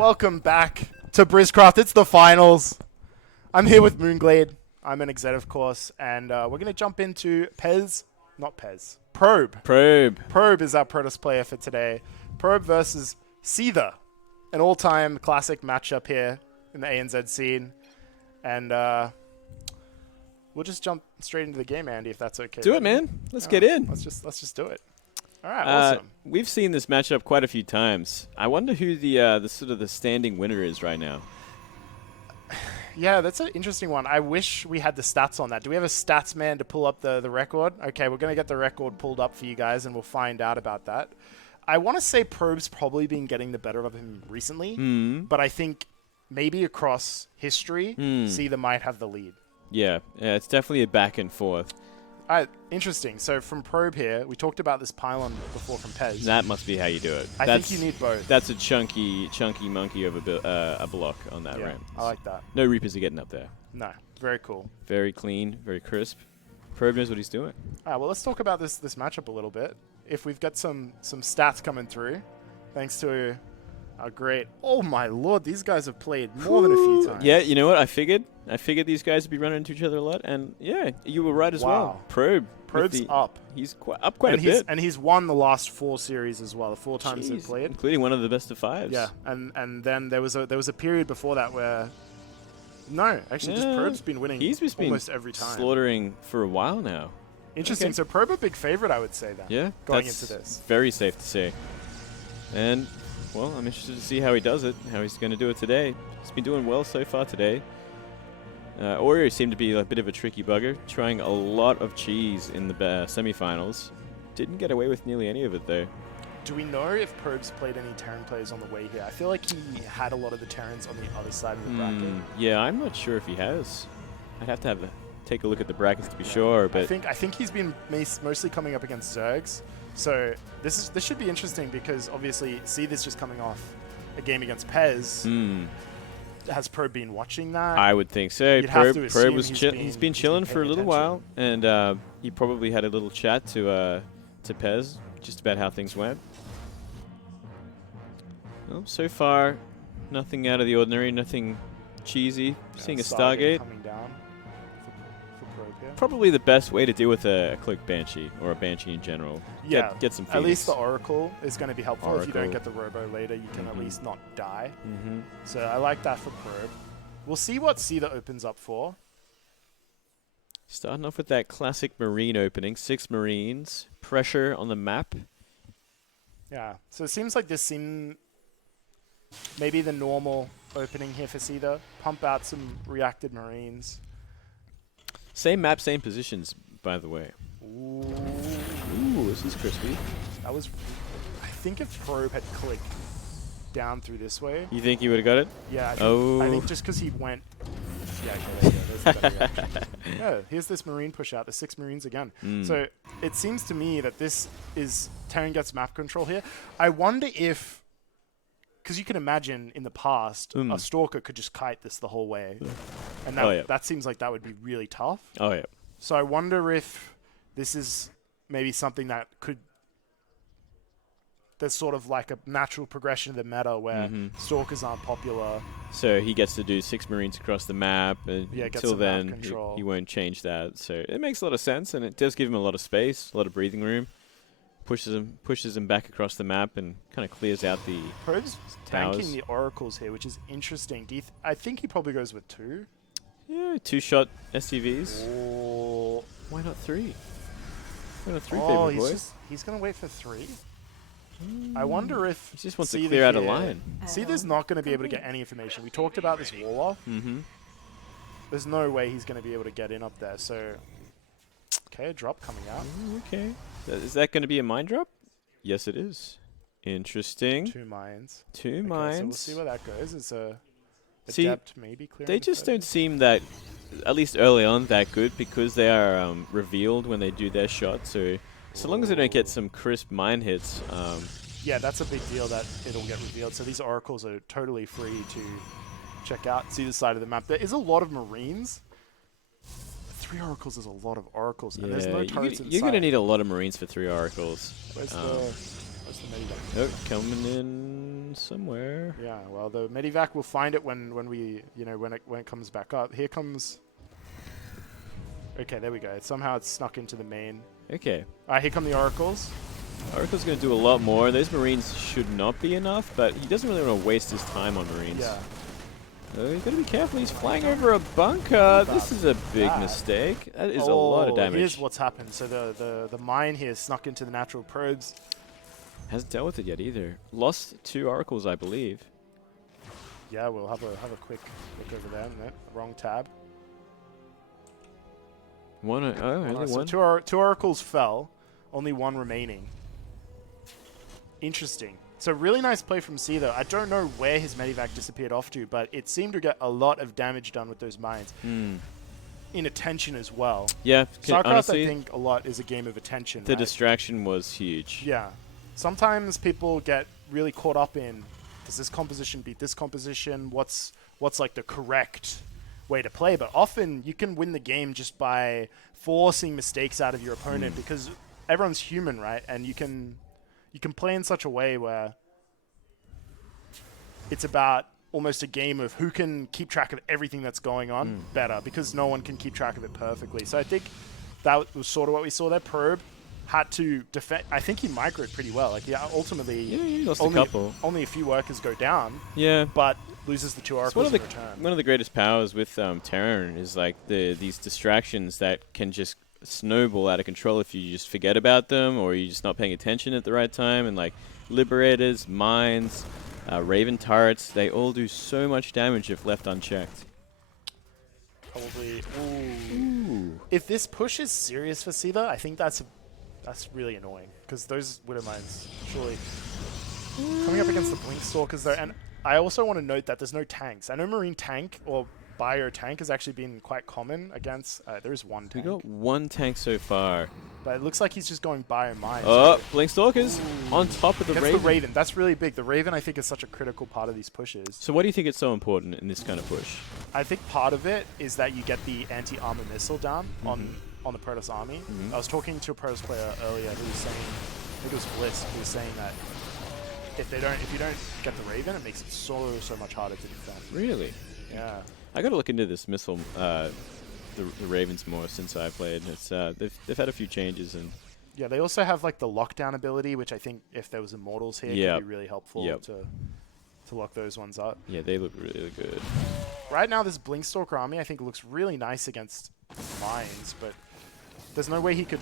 Welcome back to BrisCraft. It's the finals. I'm here with Moonglade. I'm an exec, of course, and we're going to jump into Probe. Probe is our Protoss player for today. Probe versus Seither, an all-time classic matchup here in the ANZ scene. And we'll just jump straight into the game, Andy, if that's okay. Do it, man. Let's get in. Let's just do it. All right, awesome. We've seen this matchup quite a few times. I wonder who the sort of the standing winner is right now. Yeah, that's an interesting one. I wish we had the stats on that. Do we have a stats man to pull up the record? Okay, we're going to get the record pulled up for you guys, and we'll find out about that. I want to say Probe's probably been getting the better of him recently, but I think maybe across history, Seither might have the lead. Yeah, it's definitely a back and forth. Interesting. So from Probe here, we talked about this pylon before from Pez. That must be how you do it. I think you need both. That's a chunky monkey of a block on that ramp. I like that. No Reapers are getting up there. No, very cool. Very clean, very crisp. Probe knows what he's doing. All right, well, let's talk about this matchup a little bit. If we've got some stats coming through, thanks to our great... Oh, my Lord, these guys have played more than a few times. Yeah, you know what? I figured these guys would be running into each other a lot, and yeah, you were right as well. Probe's up. He's up quite a bit. And he's won the last 4 series as well, the 4 times he's played. Including one of the best of 5s. Yeah, and then there was a period before that where... No, actually, just Probe's been winning almost every time. Slaughtering for a while now. Interesting. Okay. So Probe a big favorite, I would say, then. Yeah, going into this. Very safe to say. And, well, I'm interested to see how he does it, how he's going to do it today. He's been doing well so far today. Oreo seemed to be a bit of a tricky bugger, trying a lot of cheese in the semifinals. Didn't get away with nearly any of it, though. Do we know if Probe's played any Terran players on the way here? I feel like he had a lot of the Terrans on the other side of the bracket. Yeah, I'm not sure if he has. I'd have to take a look at the brackets to be sure. But I think he's been mostly coming up against Zergs. So this should be interesting because obviously Seither's just coming off a game against Pez. Has Probe been watching that? I would think so. Probe was he's been chilling for a little while, and he probably had a little chat to Pez just about how things went. Well, so far, nothing out of the ordinary, nothing cheesy. Seeing a Stargate. Coming down for Probe here. Probably the best way to deal with a Cloak Banshee, or a Banshee in general. Yeah, get some Phoenix. At least the Oracle is going to be helpful. If you don't get the Robo later, you can at least not die. So I like that for Probe. We'll see what Seither opens up for. Starting off with that classic Marine opening. 6 Marines. Pressure on the map. Yeah, so it seems like this maybe the normal opening here for Seither. Pump out some reacted Marines. Same map, same positions, by the way. Ooh, this is crispy. That was... I think if Probe had clicked down through this way... You think he would have got it? Yeah, I think just because he went... Yeah, okay, there you go. There's a better reaction. Yeah, here's this Marine push out, the 6 Marines again. So it seems to me that this is Terran gets map control here. I wonder if... Because you can imagine in the past, a Stalker could just kite this the whole way. And that seems like that would be really tough. Oh, yeah. So I wonder if this is maybe something that could... There's sort of like a natural progression of the meta where Stalkers aren't popular. So he gets to do 6 Marines across the map. And until then, he won't change that. So it makes a lot of sense, and it does give him a lot of space, a lot of breathing room. Pushes him back across the map and kind of clears out the Probe's towers. banking the Oracles here, which is interesting. I think he probably goes with 2. Yeah, 2-shot SCVs. Or why not 3? Why not 3, baby boy? He's going to wait for 3. I wonder if... He just wants to clear out a line. Seither's not going to be able to get any information. We talked about this wall off. There's no way he's going to be able to get in up there. So, okay, a drop coming out. Okay. Is that going to be a mine drop? Yes, it is. Interesting. 2 mines. 2 mines. So we'll see where that goes. It's a Adept maybe clearing. They just don't seem that, at least early on, that good because they are revealed when they do their shot. So long as they don't get some crisp mine hits. Yeah, that's a big deal that it'll get revealed. So these Oracles are totally free to check out, see the side of the map. There is a lot of Marines. 3 Oracles is a lot of Oracles, and there's no turrets inside. You're going to need a lot of Marines for 3 Oracles. Where's the medivac? Oh, coming in. around somewhere. Yeah, well, the Medivac will find it when it comes back up. Here comes. Okay, there we go. Somehow it's snuck into the main. Okay. All right, here come the Oracles. Oracle's going to do a lot more. Those Marines should not be enough, but he doesn't really want to waste his time on Marines. Yeah. So he's got to be careful. He's flying over a bunker. This is a big mistake. That is a lot of damage. Here's what's happened. So the mine here snuck into the natural probes. Hasn't dealt with it yet either. Lost 2 Oracles, I believe. Yeah, we'll have a quick look over there. No, wrong tab. Only one. So two Oracles fell. Only 1 remaining. Interesting. So really nice play from Seither. I don't know where his Medivac disappeared off to, but it seemed to get a lot of damage done with those mines. In attention as well. Yeah, StarCraft, honestly, I think, a lot is a game of attention. The distraction was huge. Yeah. Sometimes people get really caught up in, does this composition beat this composition? What's like the correct way to play? But often you can win the game just by forcing mistakes out of your opponent because everyone's human, right? And you can play in such a way where it's about almost a game of who can keep track of everything that's going on better, because no one can keep track of it perfectly. So I think that was sort of what we saw there. Probe had to defend. I think he microed pretty well. Like, yeah, ultimately, he lost a couple. Only a few workers go down. Yeah, but loses the 2 Oracles in return. One of the greatest powers with Terran is like these distractions that can just snowball out of control if you just forget about them or you're just not paying attention at the right time. And like Liberators, mines, Raven turrets, they all do so much damage if left unchecked. Probably. Ooh. If this push is serious for Seither, I think that's really annoying, because those Widow Mines surely coming up against the Blink Stalkers though. And I also want to note that there's no tanks. I know Marine tank or bio tank has actually been quite common against. There is 1 tank. We got 1 tank so far. But it looks like he's just going bio mines. Oh, Blink Stalkers on top of the Raven. The Raven. That's really big. The Raven, I think, is such a critical part of these pushes. So why do you think it's so important in this kind of push? I think part of it is that you get the anti-armor missile down on the Protoss army. I was talking to a Protoss player earlier who was saying, I think it was Bliss, who was saying that if you don't get the Raven, it makes it so much harder to defend. Really? Yeah. I got to look into this missile, the Ravens more since I played. It's they've had a few changes, and yeah, they also have like the lockdown ability, which I think if there was Immortals here, could be really helpful to lock those ones up. Yeah, they look really good. Right now, this Blinkstalker army I think looks really nice against mines, but there's no way he could.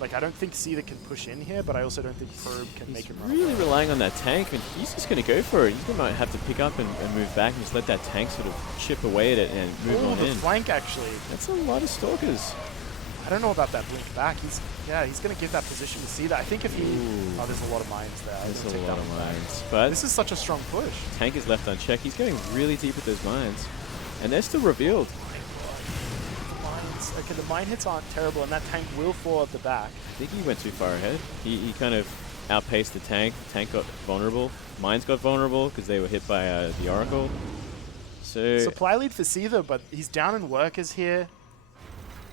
Like, I don't think Seither can push in here, but I also don't think Probe can make him run. Really relying on that tank, and he's just going to go for it. He's going to have to pick up and move back and just let that tank sort of chip away at it and move on in. Flank, actually. That's a lot of Stalkers. I don't know about that blink back. He's going to give that position to Seither. I think if he... Oh, there's a lot of mines there. There's a lot of mines. But this is such a strong push. Tank is left unchecked. He's getting really deep with those mines. And they're still revealed. Okay, the mine hits aren't terrible, and that tank will fall at the back. I think he went too far ahead. He kind of outpaced the tank. Tank got vulnerable. Mines got vulnerable because they were hit by the Oracle. So supply lead for Seither, but he's down in workers here.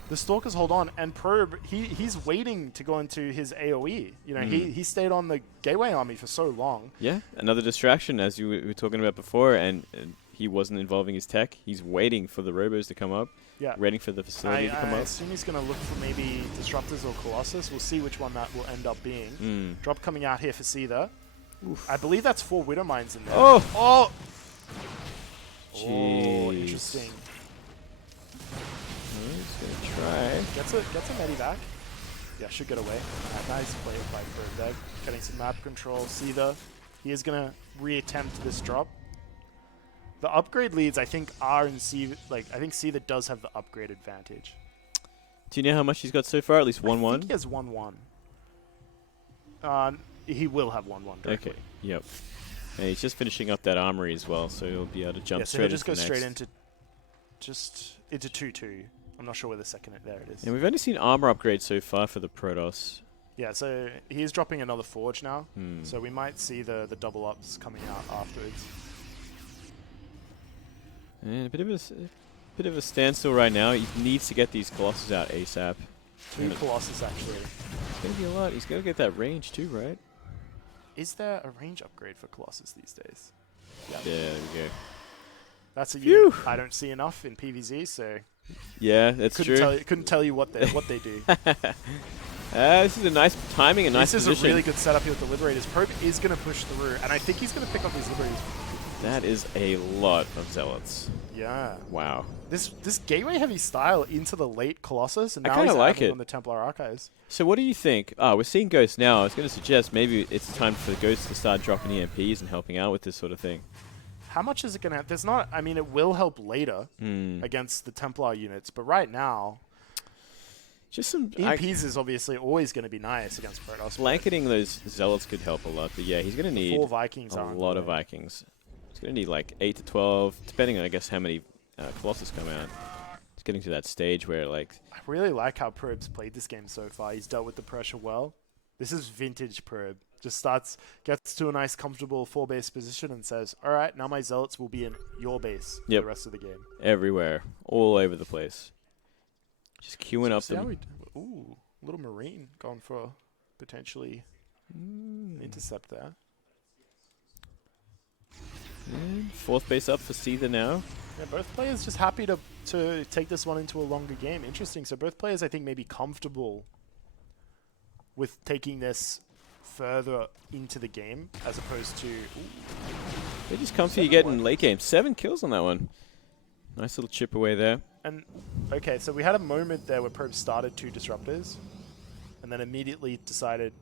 The Stalkers hold on, and Probe, he's waiting to go into his AoE. You know, he stayed on the Gateway army for so long. Yeah, another distraction, as you were talking about before, and he wasn't involving his tech. He's waiting for the Robos to come up. Yeah. Waiting for the facility to come up. I assume he's going to look for maybe Disruptors or Colossus. We'll see which one that will end up being. Drop coming out here for Seither. I believe that's 4 Widow Mines in there. Oh, interesting. He's going to try. Gets a Medivac. Yeah, should get away. Nice play by Probe there. Getting some map control. Seither, he is going to reattempt this drop. The upgrade leads, I think, are in Seither. Like, I think Seither does have the upgrade advantage. Do you know how much he's got so far? At least 1-1? I think he has 1-1. He will have 1-1 directly. Okay, yep. And he's just finishing up that armory as well, so he'll be able to jump straight into the next. So he'll just go straight into 2-2. I'm not sure where the second there it is. And we've only seen armor upgrades so far for the Protoss. Yeah, so he is dropping another Forge now. So we might see the double ups coming out afterwards. And a bit of a standstill right now. He needs to get these Colossus out ASAP. 2 Colossus, actually. It's going to be a lot. He's got to get that range too, right? is there a range upgrade for Colossus these days? Yeah, there we go. That's a unit I don't see enough in PvZ, so yeah, that's true. Couldn't tell you what they do. This is a nice timing and nice position. This is a really good setup here with the Liberators. Probe is going to push through, and I think he's going to pick up these Liberators. That is a lot of Zealots. Yeah. Wow. This gateway heavy style into the late Colossus, and now he's like it on the Templar Archives. So what do you think? We're seeing Ghosts now. I was going to suggest maybe it's time for Ghosts to start dropping EMPs and helping out with this sort of thing. How much is it going to have? There's not, I mean, it will help later against the Templar units, but right now, just some EMPs is obviously always going to be nice against Protoss. Blanketing those Zealots could help a lot, but yeah, he's going to need 4 Vikings a lot of Vikings. He's going to need like 8 to 12, depending on, I guess, how many Colossus come out. It's getting to that stage where, like... I really like how Probe's played this game so far. He's dealt with the pressure well. This is vintage Probe. Just gets to a nice, comfortable 4-base position and says, all right, now my Zealots will be in your base for the rest of the game. Everywhere. All over the place. Just queuing up them. Ooh, little Marine going for potentially an intercept there. And 4th base up for Seither now. Yeah, both players just happy to take this one into a longer game. Interesting. So both players, I think, may be comfortable with taking this further into the game as opposed to... They're just comfy getting late game. 7 kills on that one. Nice little chip away there. And, okay, so we had a moment there where Probe started 2 Disruptors and then immediately decided,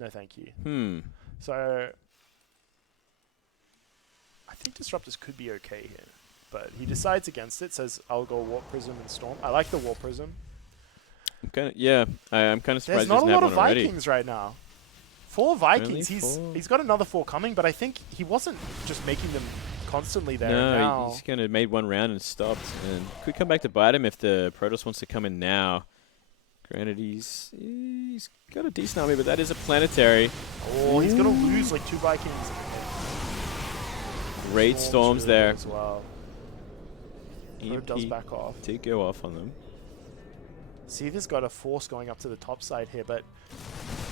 no thank you. So... I think Disruptors could be okay here, but he decides against it, says, I'll go Warp Prism and Storm. I like the Warp Prism. I'm kind of surprised there's not a lot of Vikings right now. 4 Vikings. Really? He's got another 4 coming, but I think he wasn't just making them constantly there. No, he's going to made 1 round and stopped. And could come back to bite him if the Protoss wants to come in now. Granted, he's got a decent army, but that is a planetary. Oh, he's going to lose like 2 Vikings. Great storms there. As well. EMP does back off. Did go off on them. Seither's got a force going up to the top side here, but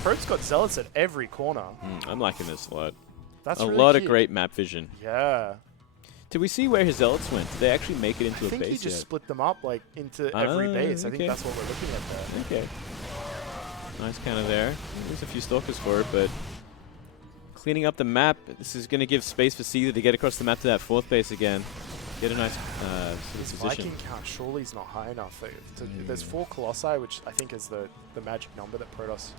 Probe's got Zealots at every corner. I'm liking this a lot. That's a really lot cute. of great map vision. Yeah. Did we see where his Zealots went? Did they actually make it into a base I think he just split them up like into every base. I think that's what we're looking at there. Okay. Nice counter there. There's a few Stalkers for it, but cleaning up the map. This is going to give space for Seither to get across the map to that 4th base again. Get a nice sort of His position. Viking count surely is not high enough. There's 4 Colossi, which I think is the magic number that Protoss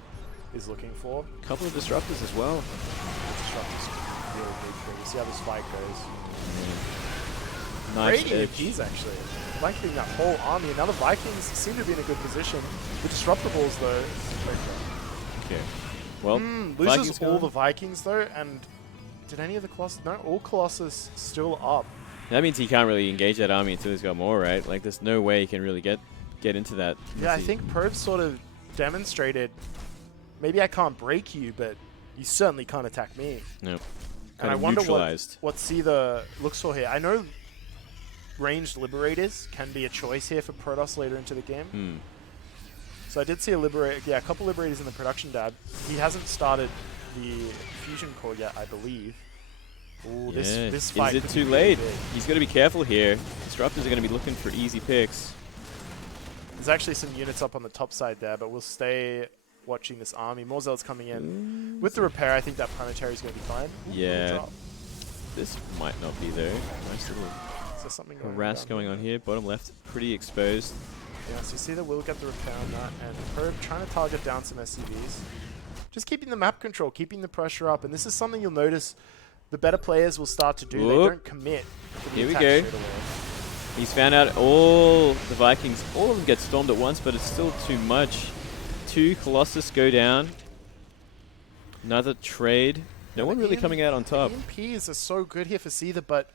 is looking for. A couple of Disruptors as well. The Disruptors really big for you. See how this fight goes. Nice Great EMPs, actually. Blanketing that whole army. Now the Vikings seem to be in a good position. The Disruptables, though. Okay. Well, loses all the Vikings, though, and did any of the Colossus? No, all Colossus still up. That means he can't really engage that army until he's got more, right? Like, there's no way he can really get into that. Yeah, I think Probe sort of demonstrated, maybe I can't break you, but you certainly can't attack me. No. And I wonder what Seither looks for here. I know ranged Liberators can be a choice here for Protoss later into the game. So I did see a couple Liberators in the production dab. He hasn't started the Fusion Core yet, I believe. Ooh, this fight is it too late? He's got to be careful here. Disruptors are going to be looking for easy picks. There's actually some units up on the top side there, but we'll stay watching this army. More Zealots coming in. With the repair, I think that Planetary is going to be fine. Yeah. This might not be there. Nice little harass going on here. Bottom left, pretty exposed. Yeah, so you see that we'll get the repair on that. And Probe trying to target down some SCVs. Just keeping the map control, keeping the pressure up. And this is something you'll notice the better players will start to do. They don't commit. Here we go. He's found out all the Vikings, all of them get stormed at once, but it's still too much. 2 Colossus go down. Another trade. No one really coming out on top. EMPs are so good here for Seither, but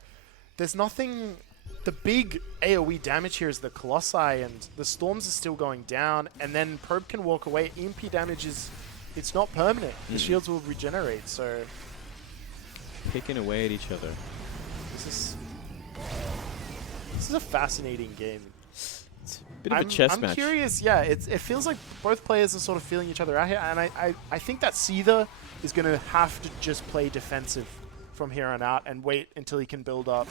there's nothing... The big AoE damage here is the Colossi, and the Storms are still going down, and then Probe can walk away. EMP damage is... It's not permanent. The shields will regenerate, so... Picking away at each other. This is a fascinating game. It's a bit of a chess match. I'm curious, yeah, it feels like both players are sort of feeling each other out here, and I think that Seither is going to have to just play defensive from here on out and wait until he can build up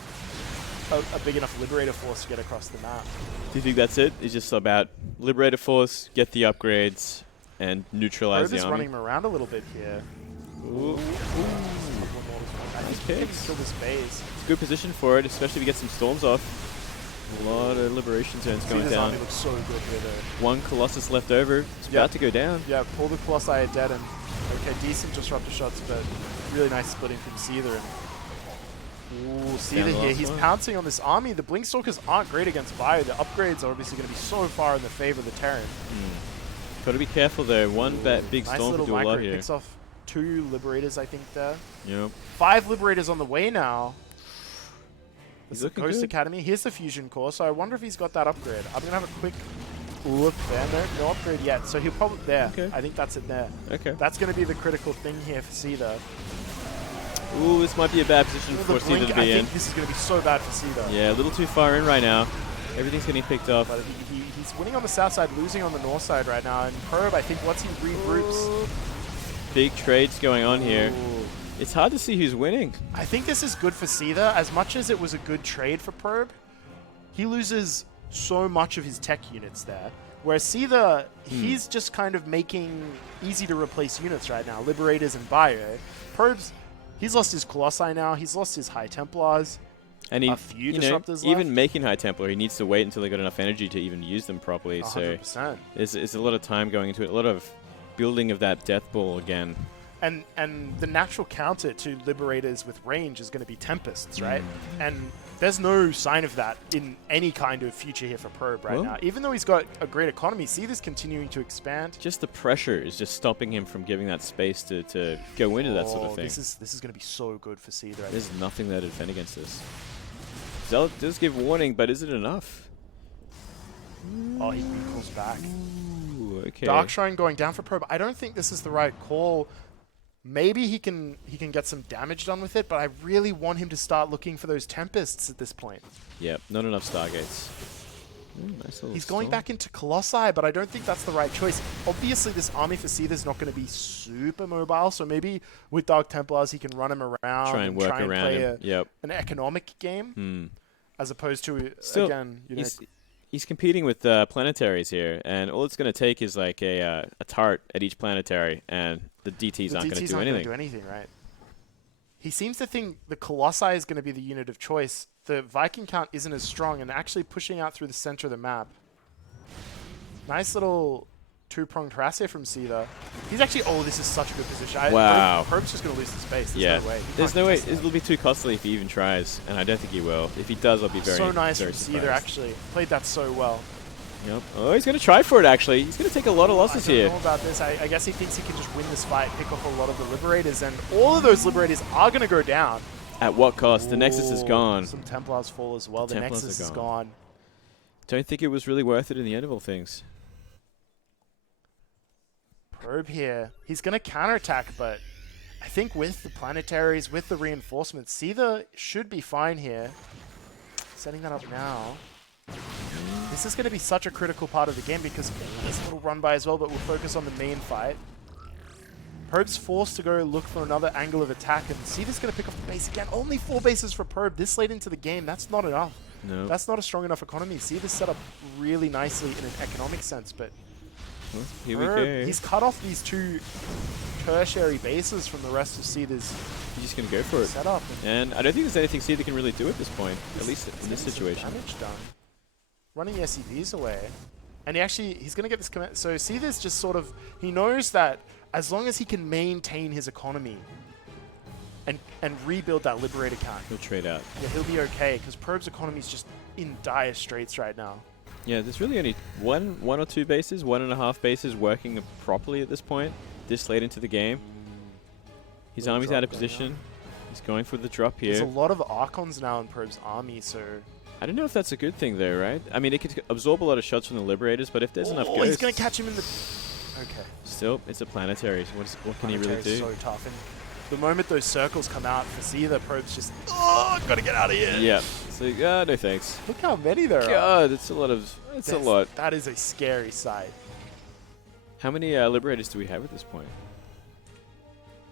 a big enough Liberator force to get across the map. Do you think that's it? It's just about Liberator force, get the upgrades, and neutralize the army? running him around a little bit here. Ooh. Nice picks. Still this base. It's a good position for it, especially if we get some storms off. A lot of liberation zones going this down. army looks so good here, though. One Colossus left over. It's about to go down. Yeah, all the Colossi are dead, and okay, decent disruptor shots, but really nice splitting from Seither. Ooh, Seither here, he's pouncing on this army. The Blinkstalkers aren't great against Bio. The upgrades are obviously going to be so far in the favor of the Terran. Got to be careful though. One big nice storm could do a lot here. Picks off 2 Liberators, I think, there. Yep. 5 Liberators on the way now. He's the looking Coast good. Academy. Here's the Fusion Core, so I wonder if he's got that upgrade. I'm going to have a quick look there. No upgrade yet, so he'll probably... There. Okay. I think that's it there. Okay. That's going to be the critical thing here for Seither. Ooh, this might be a bad position for Seither to be in. I think this is going to be so bad for Seither. Yeah, a little too far in right now. Everything's getting picked off. But he's winning on the south side, losing on the north side right now. And Probe, I think once he regroups... Big trades going on here. Ooh. It's hard to see who's winning. I think this is good for Seither. As much as it was a good trade for Probe, he loses so much of his tech units there. Whereas Seither, he's just kind of making easy to replace units right now. Liberators and Bio. Probe's, he's lost his Colossi now. He's lost his High Templars. And he, a few you know, disruptors even left. Making High Templar, he needs to wait until they got enough energy to even use them properly. 100%. So there's a lot of time going into it. A lot of building of that Death Ball again. And the natural counter to Liberators with range is going to be Tempests, right? And there's no sign of that in any kind of future here for Probe right now. Even though he's got a great economy, see this continuing to expand. Just the pressure is just stopping him from giving that space to go into that sort of thing. This is going to be so good for Seither. There's nothing there to defend against this. Zealot does give warning, but is it enough? Oh, he recalls back. Ooh, okay. Dark Shrine going down for Probe. I don't think this is the right call. Maybe he can get some damage done with it, but I really want him to start looking for those Tempests at this point. Yep, not enough Stargates. Ooh, nice little He's going storm. back into Colossi, but I don't think that's the right choice. Obviously, this army for Seither is not going to be super mobile, so maybe with Dark Templars, he can run him around Try and work around play him. an economic game, as opposed to, Still, again, you know, he's competing with planetaries here, and all it's going to take is like a tart at each planetary, and the DTs aren't going to do anything. Right? He seems to think the Colossi is going to be the unit of choice. The Viking count isn't as strong, and actually pushing out through the center of the map. Nice little two-pronged harass here from Seither. He's actually... Oh, this is such a good position. Wow. Probe's just going to lose the space. Yeah. There's no way. It'll be too costly if he even tries, and I don't think he will. If he does, I'll be very So nice very from surprised. Seither, actually. Played that so well. Yep. Oh, he's going to try for it, actually. He's going to take a lot of losses here. I don't know about this. I guess he thinks he can just win this fight, pick off a lot of the Liberators, and all of those Liberators are going to go down. At what cost? The Nexus is gone. Some Templars fall as well. The Templars Nexus are is gone. gone. Don't think it was really worth it in the end of all things. Probe here. He's going to counterattack, but I think with the planetaries, with the reinforcements, Seither should be fine here. Setting that up now. This is going to be such a critical part of the game because there's a little run by as well, but we'll focus on the main fight. Probe's forced to go look for another angle of attack, and Seither's going to pick up the base again. Only 4 bases for Probe this late into the game. That's not enough. No. That's not a strong enough economy. Seither's set up really nicely in an economic sense, but Well, here we Probe, go. he's cut off these 2 tertiary bases from the rest of Seither's He's just going to go for it. setup. And I don't think there's anything Seither can really do at this point, at least in this situation. Damage done. Running the SCVs away. And he's going to get this command. So Seither's just sort of, he knows that as long as he can maintain his economy and rebuild that Liberator count, He'll trade out. yeah, he'll be okay, because Probe's economy is just in dire straits right now. Yeah, there's really only one or two bases, 1.5 bases working properly at this point, this late into the game. His army's out of position. He's going for the drop here. There's a lot of Archons now in Probe's army, so... I don't know if that's a good thing though, right? I mean, it could absorb a lot of shots from the Liberators, but if there's enough ghosts... he's going to catch him in the... Okay. Still, it's a planetary, so what can he really do? So tough, and the moment those circles come out for Seither, Probe's just, oh, gotta get out of here. Yeah, It's like, no thanks. Look how many there are. God, it's a lot of. It's a lot. That is a scary sight. How many Liberators do we have at this point?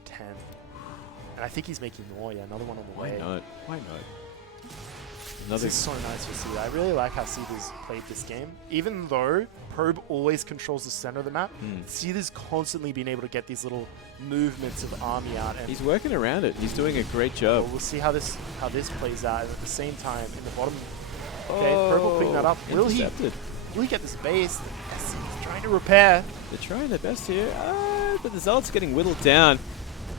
10. And I think he's making more. Yeah, another one on the way. Why not? Why not? This is so nice to see. I really like how Seither's played this game. Even though Probe always controls the center of the map, Seither's constantly been able to get these little movements of army out. And he's working around it. He's doing a great job. well, we'll see how this plays out. And at the same time, in the bottom, okay, Probe will clean that up. Will he get this base? Yes, he's trying to repair. They're trying their best here, but the Zealot's getting whittled down.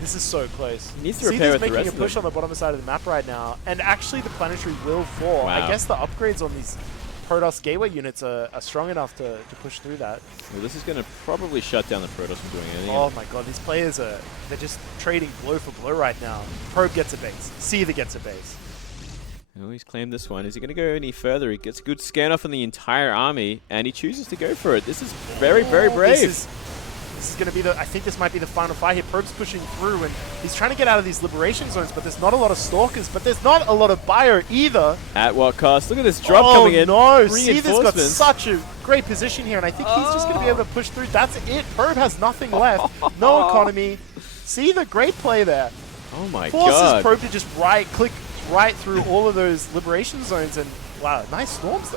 This is so close. He needs to repair with the rest making a of push them. on the bottom side of the map right now, and actually the planetary will fall. Wow. I guess the upgrades on these Protoss gateway units are strong enough to push through that. Well, this is going to probably shut down the Protoss from doing anything. Oh my god, these players they're just trading blow for blow right now. Probe gets a base. Seither gets a base. Oh, he's claimed this one. Is he going to go any further? He gets a good scan off on the entire army, and he chooses to go for it. This is very, very brave. This is going to be I think this might be the final fight here. Probe's pushing through, and he's trying to get out of these liberation zones, but there's not a lot of Stalkers, but there's not a lot of Bio either. At what cost? Look at this drop coming in. Oh no, Seither's got such a great position here, and I think he's just going to be able to push through. That's it. Probe has nothing left. No economy. Seither, great play there. Oh my Forces god. Probe to just click right through all of those liberation zones, and wow, nice storms.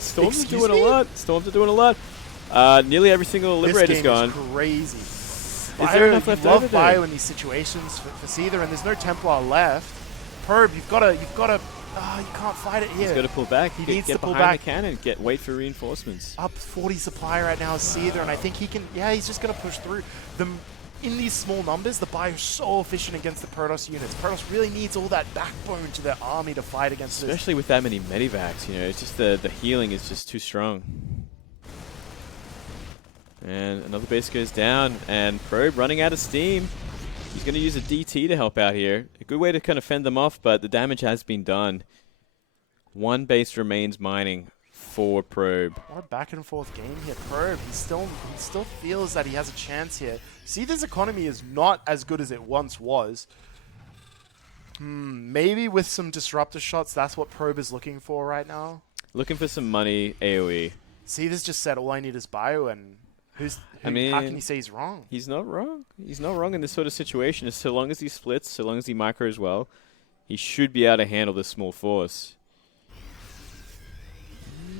Storms are doing a lot. Storms are doing a lot. Nearly every single Liberator's gone. This game is crazy. Is there enough left over there? Bio in these situations for Seither, and there's no Templar left. Probe, you've got to. You can't fight it here. He's got to pull back. He needs to pull behind back. the cannon. Wait for reinforcements. Up 40 supply right now is Seither, and I think he can. Yeah, he's just going to push through. In these small numbers, the Bio is so efficient against the Protoss units. Protoss really needs all that backbone to their army to fight against this. Especially with that many medivacs, you know, it's just the healing is just too strong. And another base goes down, and Probe running out of steam. He's going to use a DT to help out here. A good way to kind of fend them off, but the damage has been done. One base remains mining for Probe. What a back and forth game here. Probe, he still feels that he has a chance here. Seither's economy is not as good as it once was. Maybe with some disruptor shots, that's what Probe is looking for right now. Looking for some money AoE. Seither's just said all I need is Bio, and how can you say he's wrong? He's not wrong. He's not wrong in this sort of situation. So long as he splits, so long as he micros well, he should be able to handle this small force.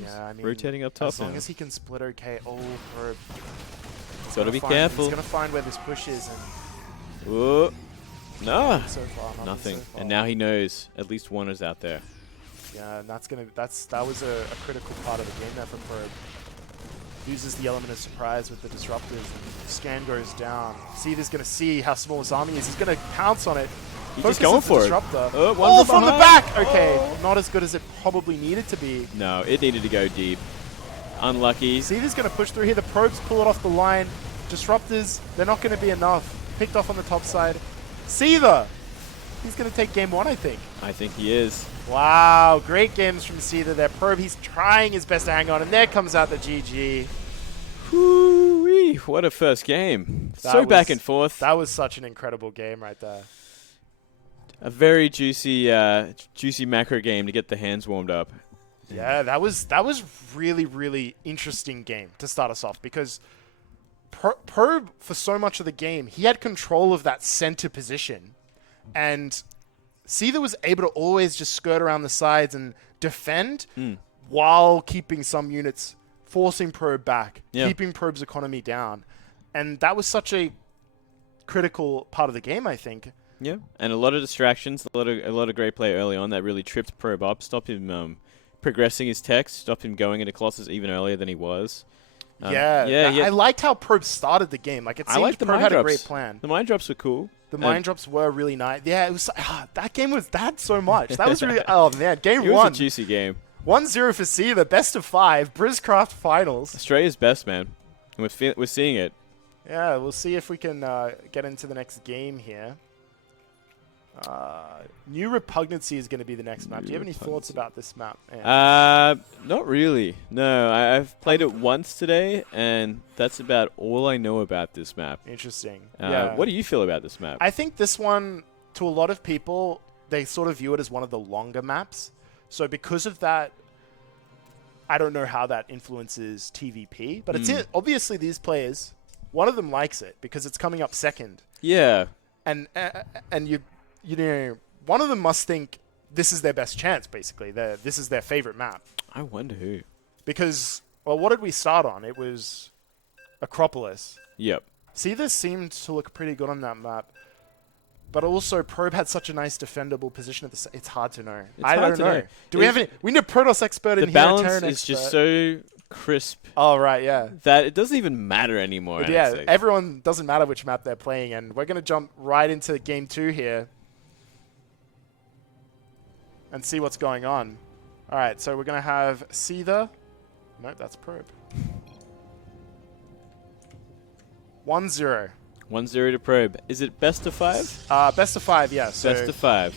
Yeah, I mean, rotating up top as long now. as he can split okay. Oh, Probe. Gotta be careful. He's going to find where this push is. And Whoa. No. so far, Nothing. So far. And now he knows at least one is out there. Yeah, and that was a critical part of the game there for Probe. Uses the element of surprise with the disruptors, and scan goes down. Seither's going to see how small his army is. He's going to pounce on it. He's just going for it. Disruptor. One from the behind. back! Okay, not as good as it probably needed to be. No, it needed to go deep. Unlucky. Seither's going to push through here. The Probes pull it off the line. Disruptors, they're not going to be enough. Picked off on the top side. Seither! He's going to take game one, I think. I think he is. Wow, great games from Seither there. Probe, he's trying his best to hang on, and there comes out the GG. Whoo-wee, what a first game. Back and forth. That was such an incredible game right there. A very juicy macro game to get the hands warmed up. Yeah, that was really, really interesting game to start us off, because Probe, for so much of the game, he had control of that center position, and Seither was able to always just skirt around the sides and defend while keeping some units, forcing Probe back, keeping Probe's economy down. And that was such a critical part of the game, I think. Yeah, and a lot of distractions, a lot of great play early on that really tripped Probe up, stopped him progressing his tech, stopped him going into Colossus even earlier than he was. I liked how Probe started the game. Like, it seemed Probe had a great plan. The mine drops were cool. The mine drops were really nice. Yeah, it was. That game was so much. That was really. Oh man, game one. It was a juicy game. 1-0 for Seither, best of 5, BrisCraft finals. Australia's best, man. And we're seeing it. Yeah, we'll see if we can get into the next game here. New Repugnancy is going to be the next map. Do you have any thoughts about this map? Not really. No, I've played it once today, and that's about all I know about this map. Interesting. What do you feel about this map? I think this one, to a lot of people, they sort of view it as one of the longer maps. So because of that, I don't know how that influences TVP, but it's obviously these players, one of them likes it because it's coming up second. Yeah. And you know, one of them must think this is their best chance, basically. This is their favorite map. I wonder who. Because, well, what did we start on? It was Acropolis. Yep. Seither seemed to look pretty good on that map. But also, Probe had such a nice defendable position at the. It's hard to know. I don't know. Do we have any? We need a Protoss expert in here. The balance is just so crisp. Oh right, yeah. That it doesn't even matter anymore. But yeah, everyone doesn't matter which map they're playing, and we're gonna jump right into game 2 here and see what's going on. All right, so we're gonna have Seither. No, that's Probe. 1-0. 1-0 to Probe. Is it best of 5? Best of 5, yeah. So best of 5.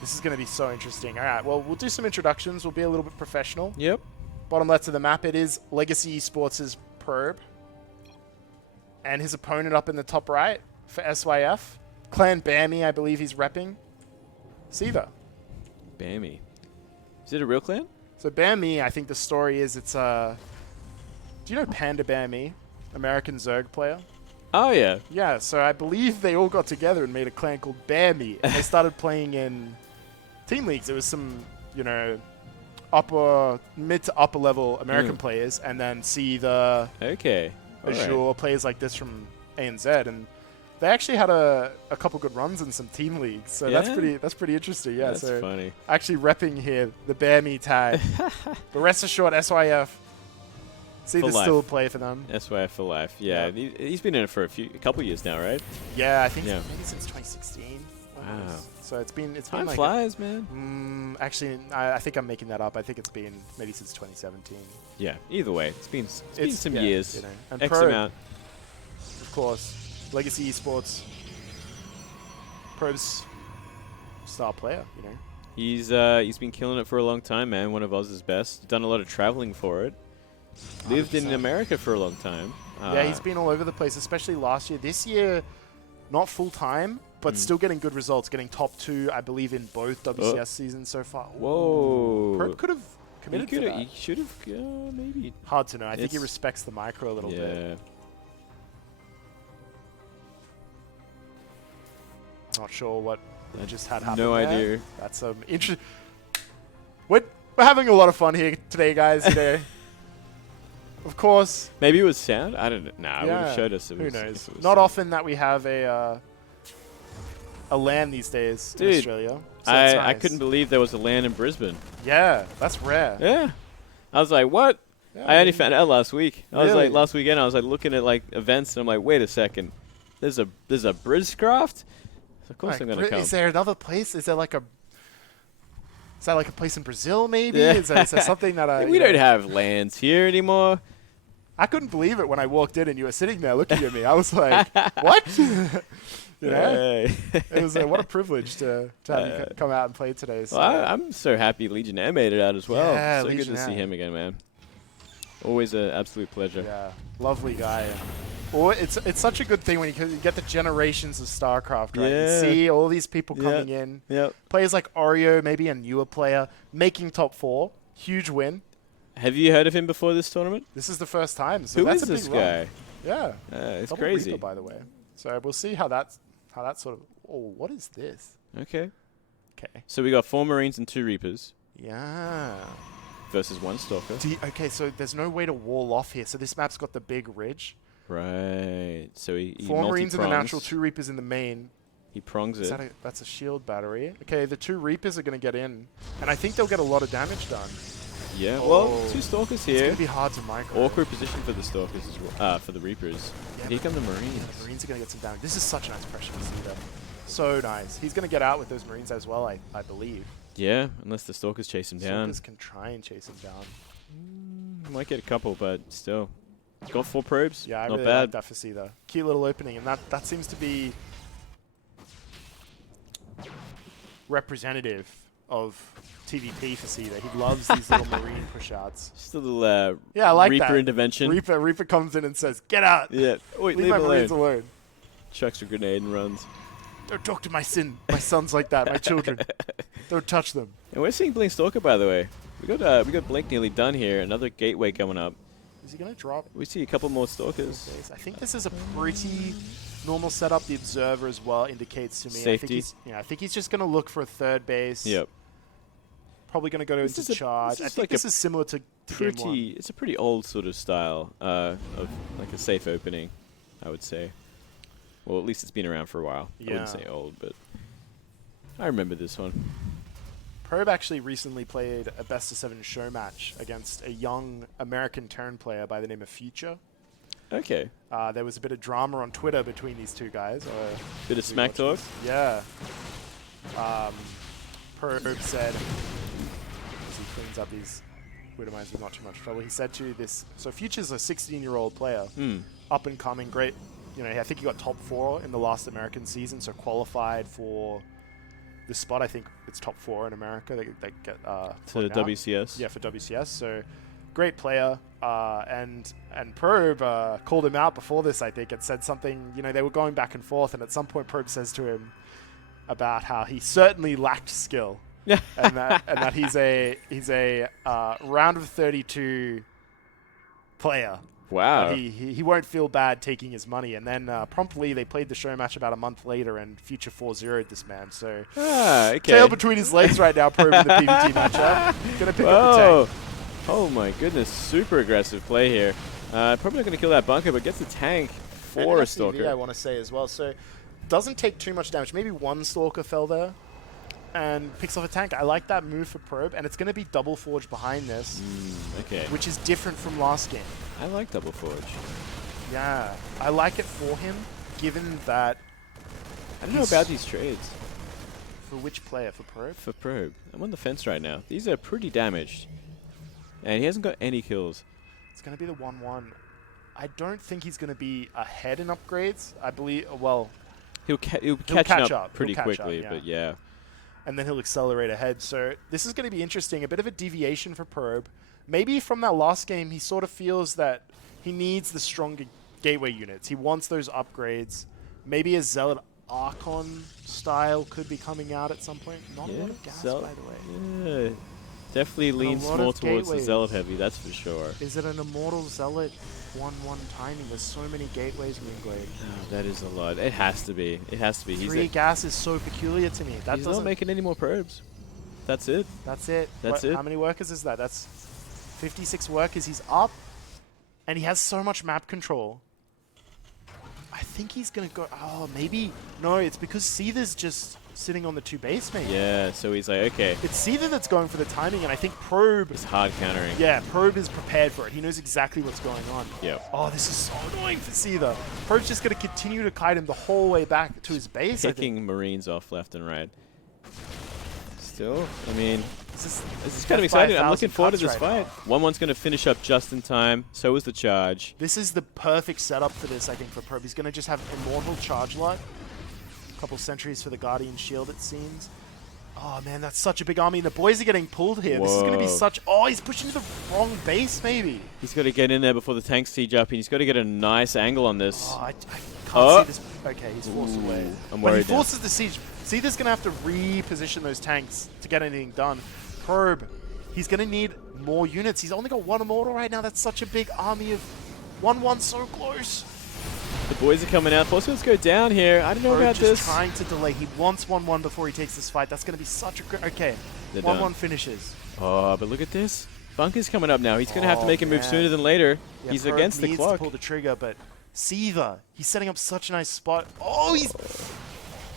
This is going to be so interesting. All right, well, we'll do some introductions. We'll be a little bit professional. Yep. Bottom left of the map, it is Legacy Esports' Probe. And his opponent up in the top right for SYF. Clan Bammy, I believe he's repping. Seither. Bammy. Is it a real clan? So Bammy, I think the story is it's do you know Panda Bammy? American Zerg player? Oh, yeah. Yeah, so I believe they all got together and made a clan called Bammy. And they started playing in team leagues. There was some, you know, mid to upper level American players, and then Seither, Azure, players like this from ANZ. And they actually had a couple good runs in some team leagues. So that's pretty interesting. Yeah, that's funny. Actually repping here the Bammy tag. But rest assured, SYF. Seither's still a play for them. SYF for life. Yeah, he's been in it for a couple years now, right? Yeah, I think maybe since 2016. Wow. So it's been time like flies, man. Actually, I think I'm making that up. I think it's been maybe since 2017. Yeah. Either way, it's been some years. You know. And X Probe, amount. of course, Legacy Esports. Probe's star player. You know. He's been killing it for a long time, man. One of Oz's best. Done a lot of traveling for it. Lived 100%. In America for a long time. Yeah, he's been all over the place, especially last year. This year, not full-time, but still getting good results. Getting top 2, I believe, in both WCS seasons so far. Whoa. Probe could have committed to that. He should have, maybe. Hard to know. I think he respects the micro a little bit. Not sure what just had happened. No idea. That's interesting. We're having a lot of fun here today, guys. Today. Of course. Maybe it was sound? I don't know. Nah, it would have showed us. Who knows? Not often that we have a LAN these days in Australia. So nice. I couldn't believe there was a LAN in Brisbane. Yeah, that's rare. Yeah. I was like, what? Yeah, I only found out last week. I was like, last weekend, I was like looking at like events, and I'm like, wait a second. There's a BrisCraft? Of course I'm going to come. Is there another place? Is there like a... Is that like a place in Brazil, maybe? Yeah. Is there something that we don't have LANs here anymore. I couldn't believe it when I walked in and you were sitting there looking at me. I was like, what? You know? It was what a privilege to have you come out and play today. So. Well, I'm so happy Legion Air made it out as well. Yeah, so Legion good to Air. see him again, man. Always an absolute pleasure. Yeah, lovely guy. Well, it's such a good thing when you get the generations of StarCraft, right? Yeah. You see all these people coming in. Yep. Players like Oreo, maybe a newer player, making top 4. Huge win. Have you heard of him before this tournament? This is the first time. So Who that's is a this big guy? Run. Yeah. It's Double crazy. Reaper, by the way. So we'll see how that sort of... Oh, what is this? Okay. Okay. So we got 4 Marines and 2 Reapers. Yeah. Versus 1 Stalker. Okay, so there's no way to wall off here. So this map's got the big ridge. Right. So he 4 Marines in the natural, 2 Reapers in the main. He prongs it. That's a shield battery. Okay, the 2 Reapers are going to get in. And I think they'll get a lot of damage done. Yeah, well, 2 Stalkers here. It's going to be hard to micro. Awkward position for the Stalkers as well, for the Reapers. Yeah, here come the Marines. Yeah, the Marines are going to get some damage. This is such nice pressure to see there. So nice. He's going to get out with those Marines as well, I believe. Yeah, unless the Stalkers chase him down. Stalkers can try and chase him down. Might get a couple, but still. Got 4 probes. Yeah, I Not really bad. like that for Seither. Cute little opening, and that seems to be representative of TVP for Seither. He loves these little Marine push-outs. Just a little I like Reaper that. intervention. Reaper comes in and says, get out. Yeah. Wait, leave my Marines alone. Chucks a grenade and runs. Don't talk to my sons like that, my children. Don't touch them. And we're seeing Blink Stalker, by the way. We got Blink nearly done here. Another gateway coming up. Is he going to drop? We see a couple more Stalkers. I think this is a pretty normal setup. The observer as well indicates to me. Safety. I think he's just going to look for a third base. Yep. Probably going to go into charge. I think this is similar to game one. It's a pretty old sort of style of like a safe opening, I would say. Well, at least it's been around for a while. Yeah. I wouldn't say old, but I remember this one. Probe actually recently played a best-of-7 show match against a young American Terran player by the name of Future. Okay. There was a bit of drama on Twitter between these two guys. Bit of smack talk? Yeah. Probe said, as he cleans up his Twitter minds with not too much trouble, he said to this, so Future's a 16-year-old player, up and coming, great. You know, I think he got top 4 in the last American season, so qualified for this spot. I think it's top 4 in America. They get to WCS. Yeah, for WCS. So great player. And Probe called him out before this, I think, and said something. You know, they were going back and forth, and at some point Probe says to him about how he certainly lacked skill. Yeah. and that he's a round of 32 player. Wow. He won't feel bad taking his money. And then promptly they played the show match about a month later, and Future 4-0'd this man. So okay. Tail between his legs right now, Probe in the PvT matchup. Gonna pick up the tank. Oh my goodness, super aggressive play here. Probably not gonna kill that bunker, but gets the tank for a Stalker. I want to say as well. So doesn't take too much damage. Maybe one Stalker fell there and picks off a tank. I like that move for Probe, and it's going to be Double Forge behind this, okay. which is different from last game. I like Double Forge. Yeah, I like it for him, given that... I don't know about these trades. For which player? For Probe? For Probe. I'm on the fence right now. These are pretty damaged. And he hasn't got any kills. It's going to be the 1-1. I don't think he's going to be ahead in upgrades. I believe, well... He'll catch up pretty quickly, but yeah. And then he'll accelerate ahead. So this is going to be interesting. A bit of a deviation for Probe. Maybe from that last game, he sort of feels that he needs the stronger gateway units. He wants those upgrades. Maybe a Zealot Archon style could be coming out at some point. Not a lot of gas, by the way. Yeah. Definitely leans more towards the Zealot heavy, that's for sure. Is it an Immortal Zealot 1-1 timing? There's so many gateways, Moonglade. Oh, that is a lot. It has to be. It has to be. 3 gas is so peculiar to me. That he's not making any more probes. That's it. That's it. That's it. How many workers is that? That's 56 workers. He's up, and he has so much map control. I think he's going to go... Oh, maybe... No, it's because Seither's just sitting on the 2 base, maybe. Yeah, so he's like, okay. It's Seither that's going for the timing, and I think Probe... It's hard countering. Yeah, Probe is prepared for it. He knows exactly what's going on. Yep. Oh, this is so annoying for Seither. Probe's just going to continue to kite him the whole way back to his base, Picking Marines off left and right. Still, I mean... This is kind of exciting. I'm looking forward to this right fight. 1-1's going to finish up just in time. So is the charge. This is the perfect setup for this, I think, for Probe. He's going to just have Immortal Charge Lot. A couple sentries for the Guardian Shield, it seems. Oh, man, that's such a big army. And the boys are getting pulled here. Whoa. This is going to be such... Oh, he's pushing to the wrong base, maybe. He's got to get in there before the tanks siege up, and he's got to get a nice angle on this. Oh, I can't see this. Okay, he's forced away. I'm worried. But he forces the siege. Seither's going to have to reposition those tanks to get anything done. Probe, he's going to need more units. He's only got 1 Immortal right now. That's such a big army of 1-1 so close. The boys are coming out. Force fields go down here. I don't know about this. Just trying to delay. He wants 1-1 before he takes this fight. That's going to be such a great... Okay, 1-1 finishes. Oh, but look at this. Bunker's coming up now. He's going to have to make a move sooner than later. Yeah, he's Probe against the needs clock. To pull the trigger, but Seither, he's setting up such a nice spot. Oh, he's...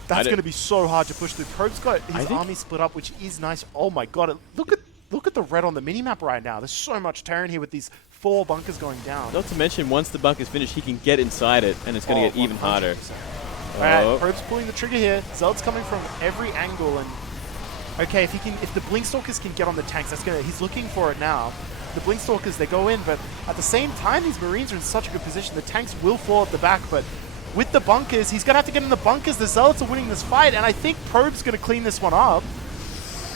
That's going to be so hard to push through. Probe's got his army split up, which is nice. Oh my god, look at the red on the minimap right now. There's so much Terran here with these 4 bunkers going down. Not to mention, once the bunker's finished, he can get inside it, and it's going to get even harder. Alright, Probe's pulling the trigger here. Zealot's coming from every angle, and okay, if the Blinkstalkers can get on the tanks, he's looking for it now. The Blinkstalkers, they go in, but at the same time, these Marines are in such a good position. The tanks will fall at the back, but with the bunkers, he's going to have to get in the bunkers. The Zealots are winning this fight, and I think Probe's going to clean this one up.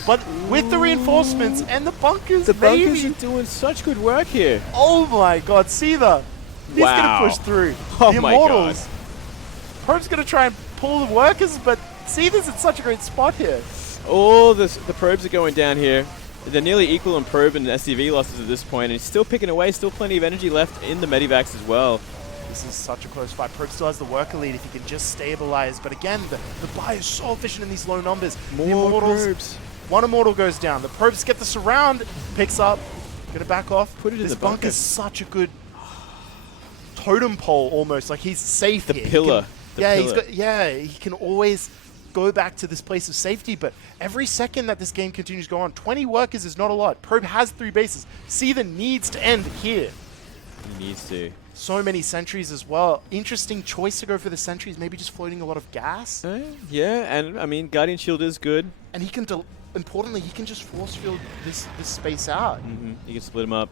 But with the reinforcements and the bunkers, the bunkers are doing such good work here. Oh my god, Seither. He's going to push through. Oh the my Immortals. god. Probe's going to try and pull the workers, but Seither's in such a great spot here. All the probes are going down here. They're nearly equal in probe and SCV losses at this point, and he's still picking away, still plenty of energy left in the Medivacs as well. This is such a close fight. Probe still has the worker lead if he can just stabilize. But again, the buy is so efficient in these low numbers. More the Immortals, probes. One Immortal goes down. The probes get the surround, picks up, gonna back off. Put it in this the bucket. bunker's such a good totem pole almost. Like he's safe The here. pillar. He can always go back to this place of safety, but every second that this game continues to go on, 20 workers is not a lot. Probe has 3 bases. Seither needs to end here. He needs to. So many sentries as well. Interesting choice to go for the sentries, maybe just floating a lot of gas. Yeah, and I mean, Guardian Shield is good. And he can, importantly, he can just force field this space out. He can split them up.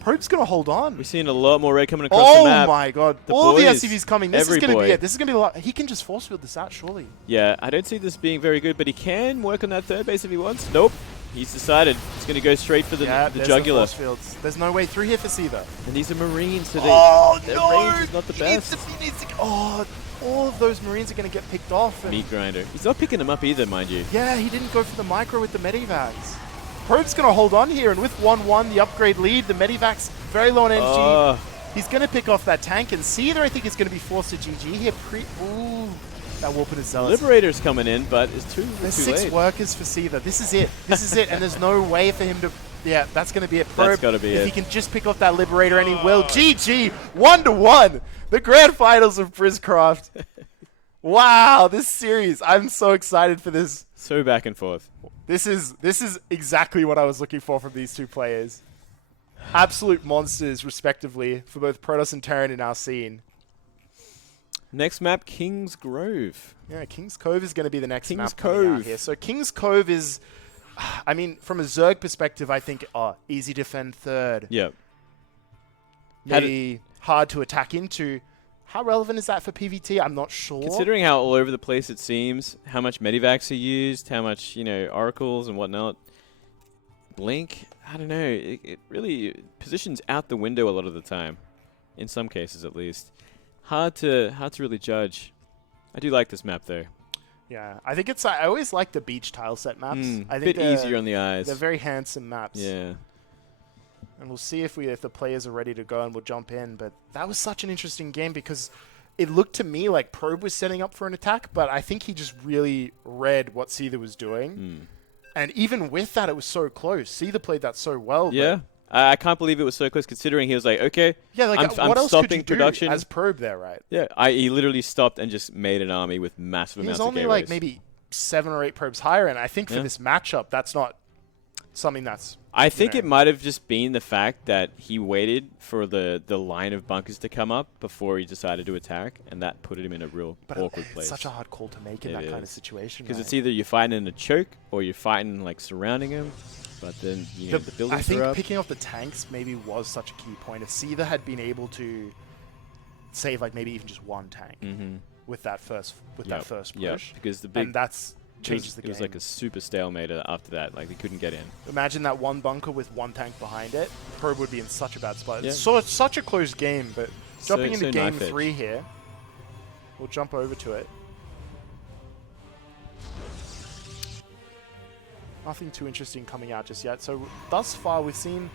Probe's going to hold on. We're seeing a lot more red coming across the map. Oh my god. The All the boys, SCVs coming. This is every going to boy. be it. This is going to be a lot. He can just force field this out, surely. Yeah, I don't see this being very good, but he can work on that third base if he wants. Nope. He's decided he's going to go straight for the jugular. The force fields. There's no way through here for Seither. And these are Marines, so their range is not the best. All of those Marines are going to get picked off. And Meat grinder. He's not picking them up either, mind you. yeah, he didn't go for the micro with the Medivacs. Probe's going to hold on here, and with 1-1, the upgrade lead, the Medivacs very low on energy. He's going to pick off that tank, and Seither, I think, is going to be forced to GG here. Ooh, that warp is zealous. Liberator's coming in, but it's too There's late. 6 workers for Seither. This is it. This is it, and there's no way for him to... Yeah, that's going to be it. Probe, That's gotta be if it. he can just pick off that Liberator, and he will. GG, 1-1. The grand finals of BrisCraft. Wow, this series. I'm so excited for this. So back and forth. This is exactly what I was looking for from these two players. Absolute monsters, respectively, for both Protoss and Terran in our scene. Next map, King's Grove. Yeah, King's Cove is going to be the next King's map coming out Cove. here. So King's Cove is, I mean, from a Zerg perspective, I think, easy to defend third. Yep. Maybe hard to attack into. How relevant is that for PvT? I'm not sure. Considering how all over the place it seems, how much Medivacs are used, how much, oracles and whatnot, Blink, I don't know, it really positions out the window a lot of the time, in some cases at least. Hard to really judge. I do like this map though. Yeah, I think I always like the beach tile set maps. I A think bit easier on the eyes. They're very handsome maps. Yeah. And we'll see if the players are ready to go, and we'll jump in. But that was such an interesting game because it looked to me like Probe was setting up for an attack, but I think he just really read what Seither was doing. And even with that, it was so close. Seither played that so well. Yeah. I can't believe it was so close, considering he was like, okay, yeah, like I'm what else stopping could you production do as Probe there, right? Yeah, he literally stopped and just made an army with massive He was amounts of only like maybe 7 or 8 probes higher, and I think for this matchup, that's not something that's... I think it might have just been the fact that he waited for the line of bunkers to come up before he decided to attack, and that put him in a real awkward place. It's such a hard call to make in that kind of situation. Because it's either you're fighting in a choke or you're fighting like surrounding him, but then the buildings I think are up. picking off the tanks maybe was such a key point. If Seither had been able to save like maybe even just one tank with that first push, because the big and that's changes the game. It was like a super stalemate after that. Like they couldn't get in. Imagine that one bunker with one tank behind it. Probe would be in such a bad spot. Yeah. It's such a close game, but jumping into game knife edge. 3 here, we'll jump over to it. Nothing too interesting coming out just yet. So thus far, we've seen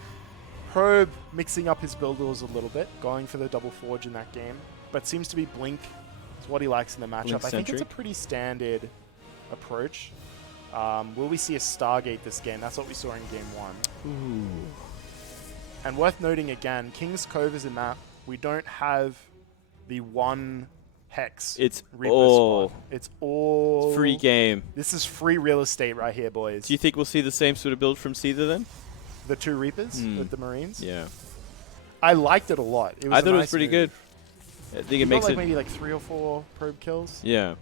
Probe mixing up his builders a little bit, going for the double forge in that game, but seems to be Blink is what he likes in the matchup. I think it's a pretty standard approach. Will we see a Stargate this game? That's what we saw in game 1. Ooh. And worth noting again, King's Cove is a map. We don't have the 1 hex. It's Reaper all spawn. It's all free game. This is free real estate right here, boys. Do you think we'll see the same sort of build from Seither then? The 2 Reapers with the Marines? Yeah. I liked it a lot. It was I thought it was pretty good. I think it makes like it maybe like 3 or 4 probe kills. Yeah.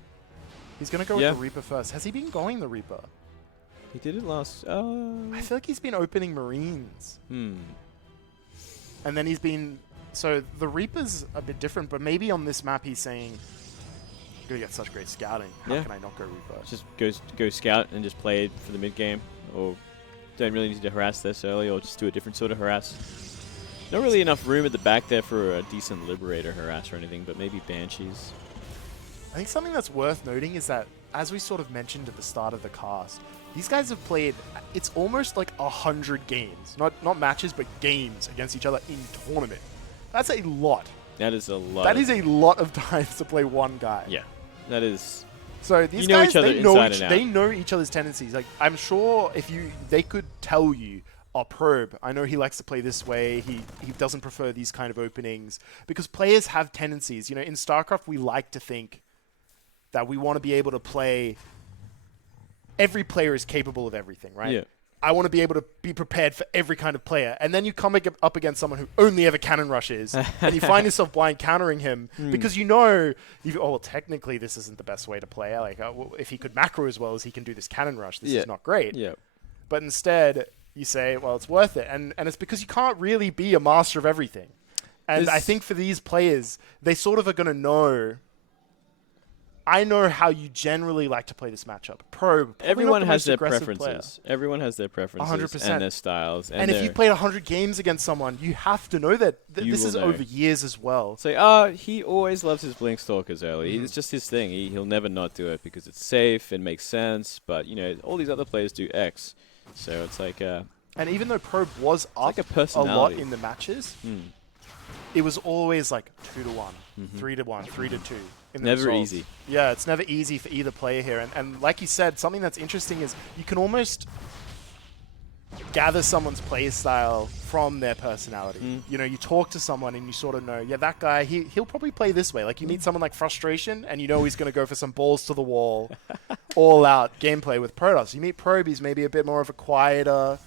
He's going to go with the Reaper first. Has he been going the Reaper? He did it last... I feel like he's been opening Marines. And then he's been... So the Reaper's a bit different, but maybe on this map he's saying, I'm going to get such great scouting. How can I not go Reaper? Just go scout and just play it for the mid game. Or don't really need to harass this early, or just do a different sort of harass. Not really enough room at the back there for a decent Liberator harass or anything, but maybe Banshees. I think something that's worth noting is that, as we sort of mentioned at the start of the cast, these guys have played, it's almost like 100 games. Not matches, but games against each other in tournament. That's a lot. That is a lot. That is a lot of times to play one guy. Yeah, that is. So these know guys, each other they know each other's tendencies. Like, I'm sure they could tell you, oh, Probe, I know he likes to play this way. He doesn't prefer these kind of openings. Because players have tendencies. You know, in StarCraft, we like to think that we want to be able to play. Every player is capable of everything, right? Yeah. I want to be able to be prepared for every kind of player. And then you come up against someone who only ever cannon rushes, and you find yourself blind countering him because you know, oh, well, technically this isn't the best way to play. Like, well, if he could macro as well as he can do this cannon rush, this is not great. Yeah. But instead, you say, well, it's worth it. And it's because you can't really be a master of everything. And I think for these players, they sort of are going to know, I know how you generally like to play this matchup. Probe. Everyone has their preferences. Player. Everyone has their preferences 100%. and their styles. And if you've played 100 games against someone, you have to know that this is know. over years as well. So, he always loves his Blink Stalkers early. It's just his thing. He'll never not do it because it's safe and makes sense. But, you know, all these other players do X. So it's like... and even though Probe was up like a lot in the matches, it was always like 2-1, 3-1, 3-2. Never results. easy. Yeah, it's never easy for either player here. And like you said, something that's interesting is you can almost gather someone's play style from their personality. You know, you talk to someone and you sort of know, yeah, that guy, he'll probably play this way. Like, you meet someone like Frustration and you know he's going to go for some balls to the wall, all-out gameplay with Protoss. You meet Probe, he's maybe a bit more of a quieter,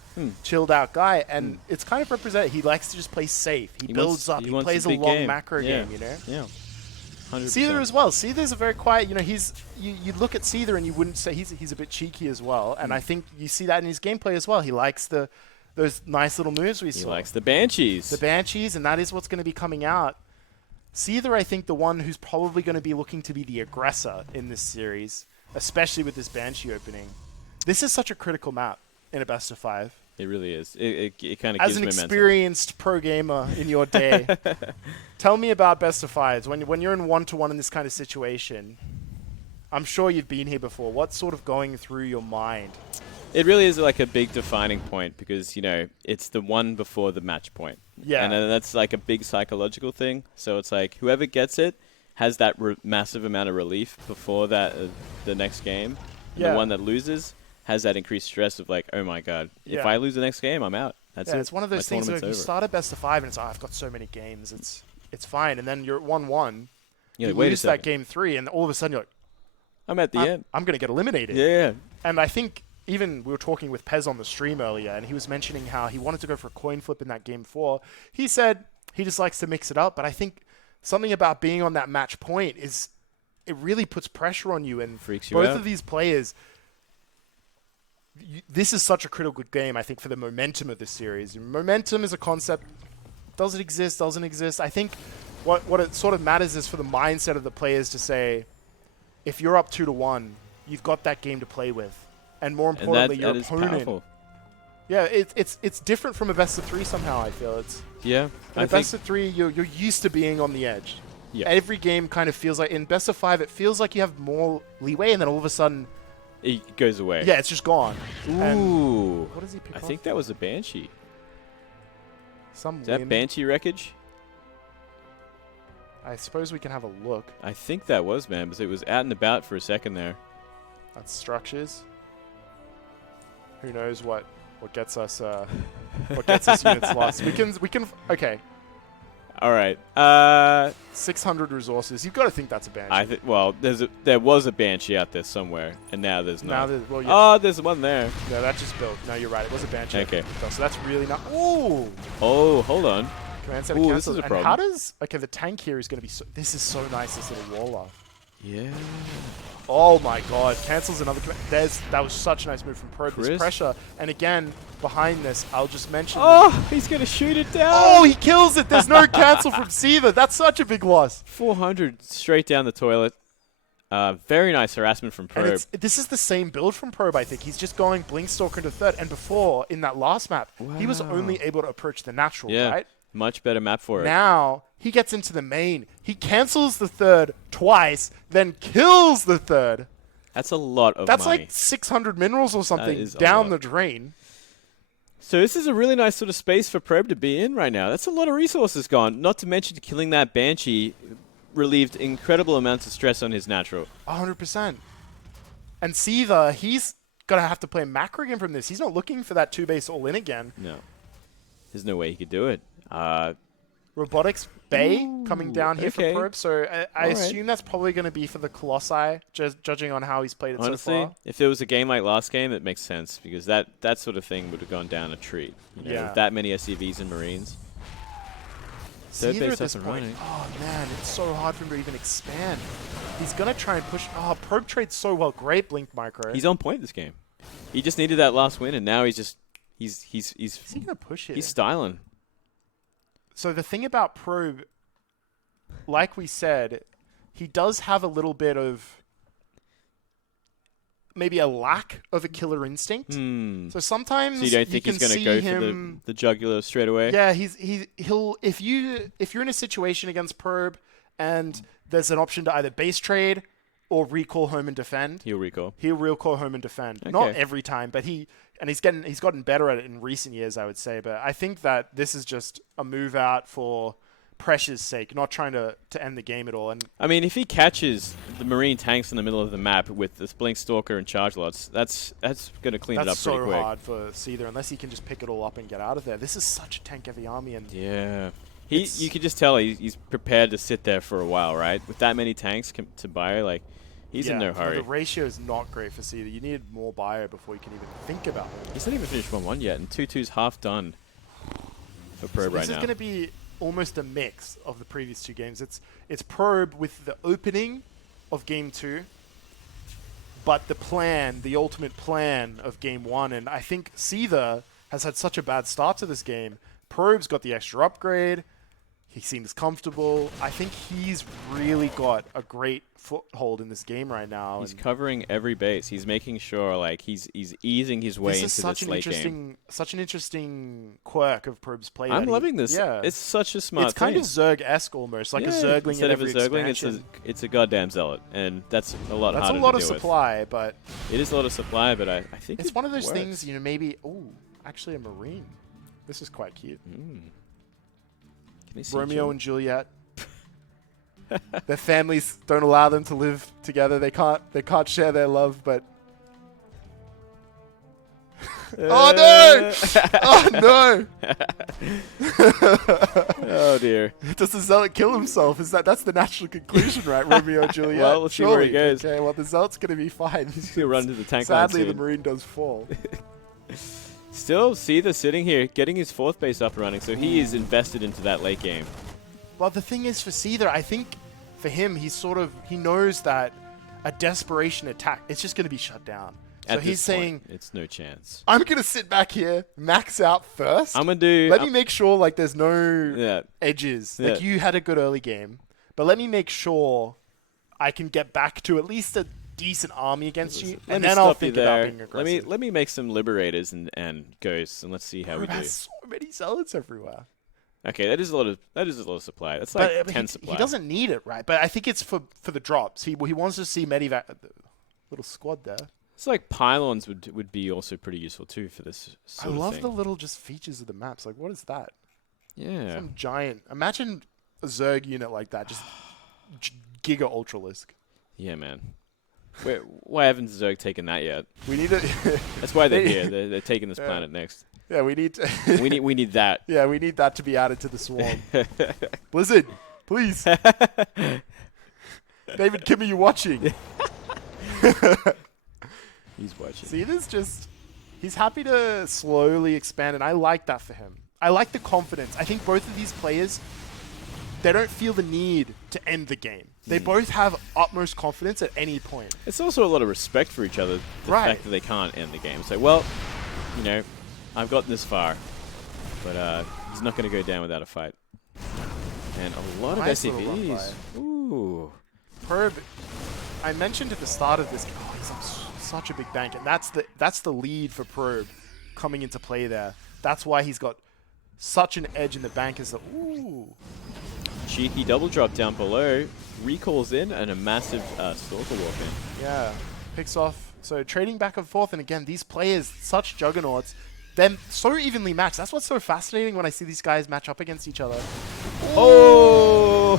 chilled-out guy, and it's kind of represented. He likes to just play safe. He builds up. He plays a long macro game, you know? Yeah. 100%. Seither as well. Seither's a very quiet, you know, you look at Seither and you wouldn't say he's a bit cheeky as well. And I think you see that in his gameplay as well. He likes those nice little moves we saw. He likes the Banshees. The Banshees, and that is what's going to be coming out. Seither, I think, the one who's probably going to be looking to be the aggressor in this series, especially with this Banshee opening. This is such a critical map in a best of 5. It really is. It kind of As gives an momentum. experienced pro gamer in your day, tell me about best of 5s. When you're in 1-to-1 in this kind of situation, I'm sure you've been here before. What's sort of going through your mind? It really is like a big defining point because, you know, it's the one before the match point. Yeah. And that's like a big psychological thing. So it's like whoever gets it has that massive amount of relief before that the next game. And the one that loses has that increased stress of like, oh my god, if I lose the next game, I'm out. That's it. It's one of those things where you start at best of 5 and it's, I've got so many games, it's fine. And then you're at 1-1, you lose that game 3, and all of a sudden you're like, I'm at the end. I'm going to get eliminated. Yeah. And I think even we were talking with Pez on the stream earlier, and he was mentioning how he wanted to go for a coin flip in that game 4. He said he just likes to mix it up, but I think something about being on that match point is it really puts pressure on you and freaks you out. Both of these players. This is such a critical game, I think, for the momentum of this series. Momentum is a concept. Does it exist? Doesn't exist? I think what it sort of matters is for the mindset of the players to say, if you're up 2-1, you've got that game to play with, and more importantly, your opponent. Powerful. Yeah, it's different from a best of 3 somehow. I feel it's in a best of 3. You're used to being on the edge. Yeah. Every game kind of feels like in best of 5, it feels like you have more leeway, and then all of a sudden. It goes away. Yeah, it's just gone. Ooh. And what does he pick I off? think that was a Banshee. Is that whim. Banshee wreckage? I suppose we can have a look. I think that was, man, because it was out and about for a second there. That's structures. Who knows what gets us units lost. We can okay. All right. 600 resources. You've got to think that's a Banshee. Well, there was a Banshee out there somewhere, and now there's not. Yeah. There's one there. No, that just built. No, you're right. It was a Banshee. Okay. So that's really not. Ooh. Oh, hold on. Command center Ooh, cancels. this is a and problem. how does? Okay, the tank here is going to be. This is so nice. This little wall off. Yeah. Oh my god, cancels another command. That was such a nice move from Probe. This pressure. And again, behind this, I'll just mention. Oh, he's going to shoot it down. Oh, he kills it. There's no cancel from Seither. That's such a big loss. 400 straight down the toilet. Very nice harassment from Probe. And this is the same build from Probe, I think. He's just going Blinkstalker into 3rd. And before, in that last map, he was only able to approach the natural, right? Much better map for it. Now, he gets into the main. He cancels the third twice, then kills the third. That's a lot of That's money. like 600 minerals or something is a down lot. the drain. So this is a really nice sort of space for Probe to be in right now. That's a lot of resources gone. Not to mention killing that Banshee relieved incredible amounts of stress on his natural. 100%. And Seither, he's going to have to play macro again from this. He's not looking for that 2-base all-in again. No. There's no way he could do it. Robotics Bay coming down here okay. for Probe, so I assume that's probably going to be for the Colossi, judging on how he's played it Honestly, so far. if it was a game like last game, it makes sense, because that sort of thing would have gone down a treat. You know, with that many SCVs and Marines. Third Seither base at this up and point, running. oh man, it's so hard for him to even expand. He's going to try and push. Oh, Probe trades so well. Great Blink Micro. He's on point this game. He just needed that last win, and now he's just he's Is he going to push it? he's styling. So the thing about Probe, like we said, he does have a little bit of maybe a lack of a killer instinct. So sometimes So you don't think he's going to go for the jugular straight away? Yeah, he'll if you're in a situation against Probe and there's an option to either base trade or recall home and defend. He'll recall. He'll recall home and defend. Okay. Not every time, but he's gotten better at it in recent years, I would say. But I think that this is just a move out for pressure's sake, not trying to end the game at all. And I mean, if he catches the Marine tanks in the middle of the map with this Blink Stalker and Charge Lots, that's going to clean it up that's pretty so quick. hard for Seither, unless he can just pick it all up and get out of there. This is such a tank-heavy army, and Yeah. You could just tell he's prepared to sit there for a while, right? With that many tanks to bio, like, he's in no hurry. The ratio is not great for Seither. You need more bio before you can even think about it. He's not even finished 1-1 yet, and 2-2's half done for Probe right This now. is going to be almost a mix of the previous two games. It's Probe with the opening of Game 2, but the ultimate plan of Game 1. And I think Seither has had such a bad start to this game. Probe's got the extra upgrade. He seems comfortable. I think he's really got a great foothold in this game right now. He's covering every base. He's making sure, like, he's easing his way into this late game. Such an interesting quirk of Probe's play. I'm loving this. Yeah. It's such a smart It's kind of Zerg-esque almost, like a Zergling Instead in of a every Zergling, expansion. it's a goddamn Zealot, and that's a lot harder to deal with. That's a lot of supply, but it is a lot of supply, but I think it's one of those works. things, maybe, actually a Marine. This is quite cute. Can you see Romeo Jill? and Juliet. Their families don't allow them to live together. They can't share their love, but oh no! Oh no! Oh dear. Does the Zealot kill himself? That's the natural conclusion, right? Romeo and Juliet. Well, let's see where he goes. Okay, well the Zealot's gonna be fine. He'll run to the tank line Sadly, the soon. Marine does fall. Still, Seither sitting here, getting his 4th base up and running, so he is invested into that late game. Well, the thing is for Seither, I think for him, he knows that a desperation attack, it's just going to be shut down. So At he's this saying, point, it's no chance. I'm going to sit back here, max out first. I'm going to do... Let me make sure like there's no Yeah. edges. Yeah. Like you had a good early game, but let me make sure I can get back to at least a decent army against you, Let and me then I'll stop you think about there. being aggressive. Let me make some Liberators and Ghosts, and let's see how we Probe do. has so many Zealots everywhere. Okay, that is a lot of supply. That's like But 10 he, supply. he doesn't need it, right? But I think it's for the drops. He wants to see Medivac. Little squad there. It's like pylons would be also pretty useful too for this I sort of love thing. the little just features of the maps. Like, what is that? Yeah. Some giant. Imagine a Zerg unit like that, just Giga Ultralisk. Yeah, man. Why haven't Zerg taken that yet? We need it. That's why they're here. They're taking this planet next. Yeah, we need. We need that. Yeah, we need that to be added to the swarm. Blizzard, please. David Kim, are you watching? He's watching. See, this just. He's happy to slowly expand, and I like that for him. I like the confidence. I think both of these players, they don't feel the need to end the game. They both have utmost confidence at any point. It's also a lot of respect for each other, the fact that they can't end the game. It's like, well, you know, I've gotten this far, but it's not going to go down without a fight. And a lot Nice of little rough SCVs. Ooh. Probe, I mentioned at the start of this game, he's on such a big bank, and that's the lead for Probe coming into play there. That's why he's got such an edge in the bank as the ooh. Cheeky double drop down below. Recalls in and a massive Stalker walk in. Yeah, picks off. So trading back and forth, and again, these players, such juggernauts, they're so evenly matched. That's what's so fascinating when I see these guys match up against each other. Oh,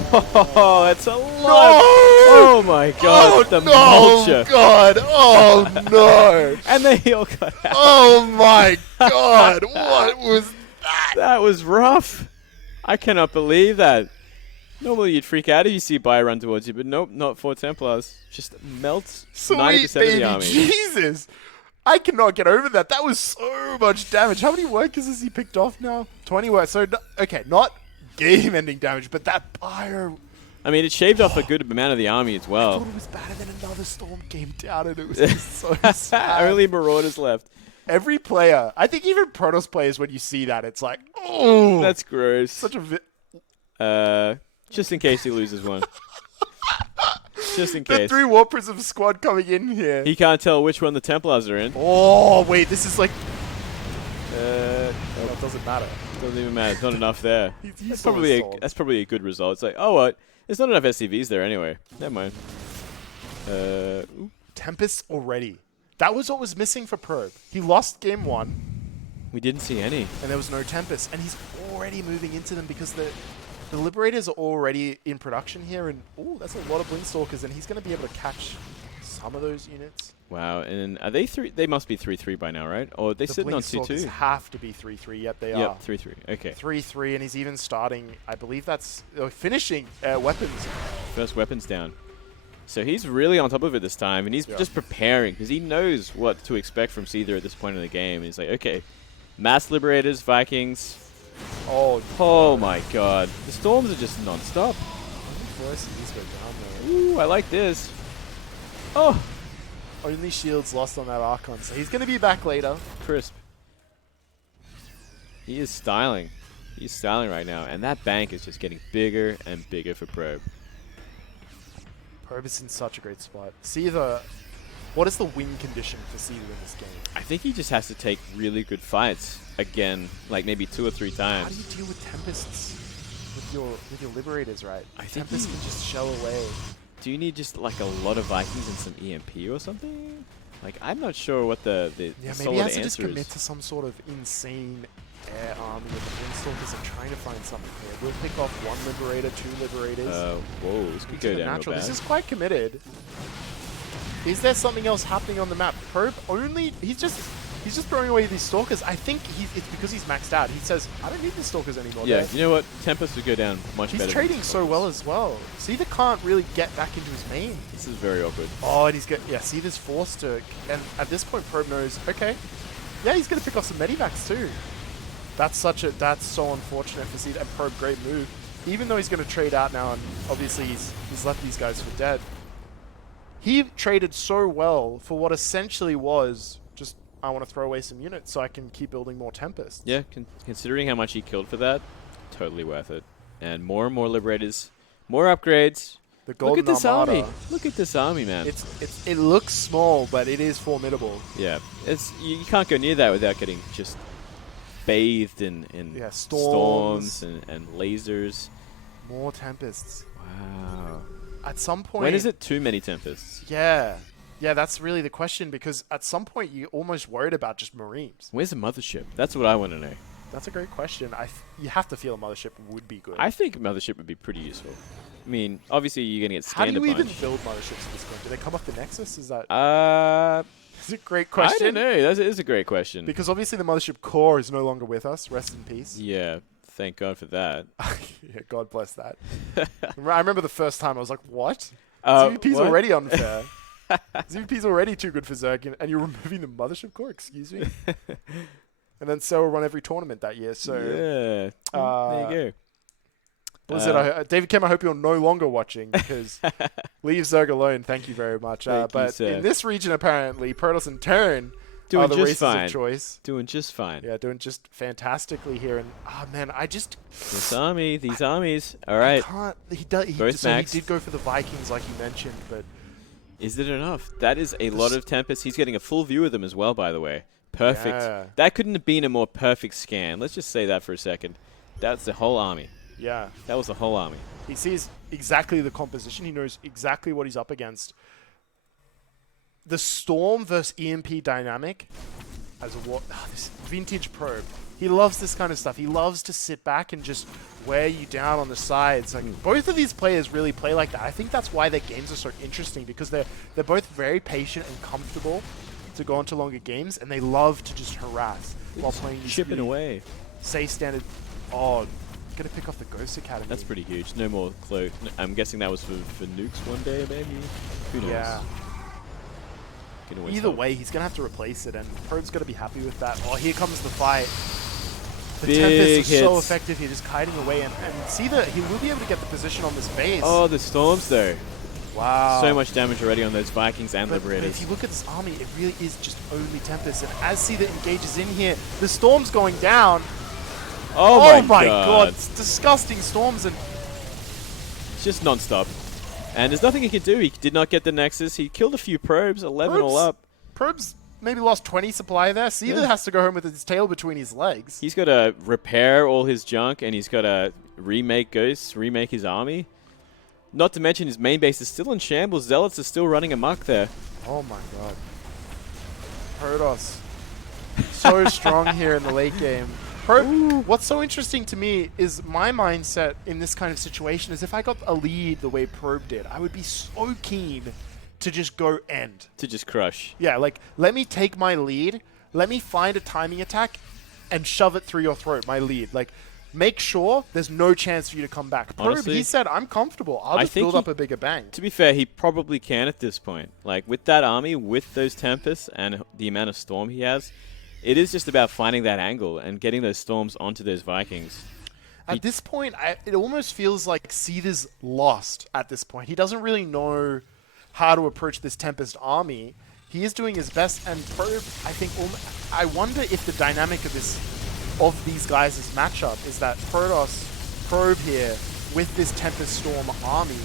that's a lot. No! Oh my god, the mulcher. Oh god, oh no. And they all got out. Oh my god, what was that? That was rough. I cannot believe that. Normally you'd freak out if you see Buy run towards you, but nope, not for Templars. Just melts 90% of the army. Jesus. I cannot get over that. That was so much damage. How many workers has he picked off now? 20 workers. So, okay, not game-ending damage, but that bio... I mean, it shaved off a good amount of the army as I well. thought it was better than another storm came down, and it was just so sad. Only Marauders left. Every player, I think even Protoss players, when you see that, it's like, oh, That's gross. such a... Just in case he loses one. Just in The case. 3 War Prism squad coming in here. He can't tell which one the Templars are in. Oh, wait, this is like... That That doesn't matter. doesn't even matter. There's not enough there. He's That's so probably sold. that's probably a good result. It's like, oh what? There's not enough SCVs there anyway. Never mind. Ooh. Tempest already. That was what was missing for Probe. He lost game 1, We didn't see any. and there was no Tempest, and he's already moving into them because the Liberators are already in production here, and oh, that's a lot of Blinkstalkers, and he's going to be able to catch some of those units. Wow. And are they 3? They must be 3-3 by now, right? Or are they The sitting on Blinkstalkers 2-2? have to be 3-3, yet they are. Yep, 3-3. Okay. 3-3, and he's even starting, I believe that's finishing weapons. First weapons down. So he's really on top of it this time, and he's just preparing because he knows what to expect from Seither at this point in the game. And he's like, okay, Mass Liberators, Vikings. Oh my god. The storms are just non-stop. First, these go down there. Ooh, I like this. Oh, Only shields lost on that Archon, so he's going to be back later. crisp. He is styling. He's styling right now, and that bank is just getting bigger and bigger for Probe. Probe is in such a great spot. Seither, what is the win condition for Seither in this game? I think he just has to take really good fights again, like maybe 2 or 3 How times. do you deal with Tempests with your Liberators, right? I think Tempest can just shell away. Do you need just like a lot of Vikings and some EMP or something? Like, I'm not sure what the Yeah, maybe solid he has to just answer commit is. to some sort of insane air army, and the Blinkstalkers are trying to find something here. We'll pick off 1 Liberator, 2 Liberators. Whoa, this could into go the down real natural. bad. This is quite committed. Is there something else happening on the map? Probe only... He's just throwing away these Stalkers. I think it's because he's maxed out. He says, I don't need these Stalkers anymore. Yeah, you know what? Tempest would go down much better. He's than trading the so well as well. Seither can't really get back into his main. This is very awkward. Oh, and he's got... Yeah, Seither's forced to... And at this point, Probe knows, okay, yeah, he's going to pick off some Medivacs too. That's so unfortunate for Seither. And Probe, great move. Even though he's going to trade out now, and obviously he's left these guys for dead. He traded so well for what essentially was just, I want to throw away some units so I can keep building more Tempests. Yeah, considering how much he killed for that, totally worth it. And more Liberators, more upgrades. The Look Golden at this Armada. army. Look at this army, man. It looks small, but it is formidable. Yeah, you can't go near that without getting just bathed in storms and lasers. More Tempests. Wow. At some point... When is it too many Tempests? Yeah. Yeah, that's really the question, because at some point you're almost worried about just Marines. Where's the mothership? That's what I want to know. That's a great question. You have to feel a mothership would be good. I think mothership would be pretty useful. I mean, obviously you're going to get How do scanned a you bunch. even build motherships at this point? Do they come off the Nexus? Is that... It's a great question. I don't know. That is a great question. Because obviously the mothership core is no longer with us. Rest in peace. Yeah, thank God for that. Yeah, God bless that. I remember the first time I was like, what? Uh, ZVP's what? already unfair. ZVP's already too good for Zerg, and you're removing the mothership core? Excuse me? And then Sarah won every tournament that year, so... Yeah. There you go. Blizzard, David Kim, I hope you're no longer watching, because leave Zerg alone. Thank you very much. Thank you, but sir. in this region, apparently, Protoss and Terran Doing are the just races fine. of choice. Doing just fine. Yeah, doing just fantastically here. And, man, I just... This army, these armies. All I right. can't... He Both so he max. did go for the Vikings, like you mentioned, but... Is it enough? That is a lot of Tempest. He's getting a full view of them as well, by the way. Perfect. Yeah. That couldn't have been a more perfect scan. Let's just say that for a second. That's the whole army. Yeah. That was the whole army. He sees exactly the composition. He knows exactly what he's up against. The Storm versus EMP dynamic as a this vintage probe. He loves this kind of stuff. He loves to sit back and just wear you down on the sides. Like both of these players really play like that. I think that's why their games are so interesting, because they're both very patient and comfortable to go into longer games, and they love to just harass while playing these Chipping away. safe standard. Oh, gonna pick off the Ghost Academy. That's pretty huge. No more cloak. I'm guessing that was for nukes one day, maybe. Who knows? Yeah. Either way, he's gonna have to replace it, and Probe's gonna be happy with that. Oh, here comes the fight. The Tempest is so effective here, just kiting away, and Seither, he will be able to get the position on this base. Oh, the Storms though. Wow. So much damage already on those Vikings and But Liberators. if you look at this army, it really is just only Tempest, and as Seither engages in here, the Storm's going down. Oh my god. It's disgusting Storms, and it's just non-stop. And there's nothing he can do. He did not get the Nexus. He killed a few probes, 11 all up. Probe's maybe lost 20 supply there. Seither has to go home with his tail between his legs. He's got to repair all his junk, and he's got to remake Ghosts, remake his army. Not to mention his main base is still in shambles. Zealots are still running amok there. Oh my god. Protoss. So strong here in the late game. What's so interesting to me is my mindset in this kind of situation is if I got a lead the way Probe did, I would be so keen to just go end. To just crush. Yeah, like, let me take my lead, let me find a timing attack, and shove it through your throat, my lead. Like, make sure there's no chance for you to come back. Probe, Honestly, he said, I'm comfortable. I'll just build up a bigger bang. To be fair, he probably can at this point. Like, with that army, with those Tempests, and the amount of Storm he has, it is just about finding that angle and getting those Storms onto those Vikings. At this point, it almost feels like Seither's lost at this point. He doesn't really know how to approach this Tempest army. He is doing his best, and Probe, I think, I wonder if the dynamic of these guys' matchup is that Probe here with this Tempest Storm army,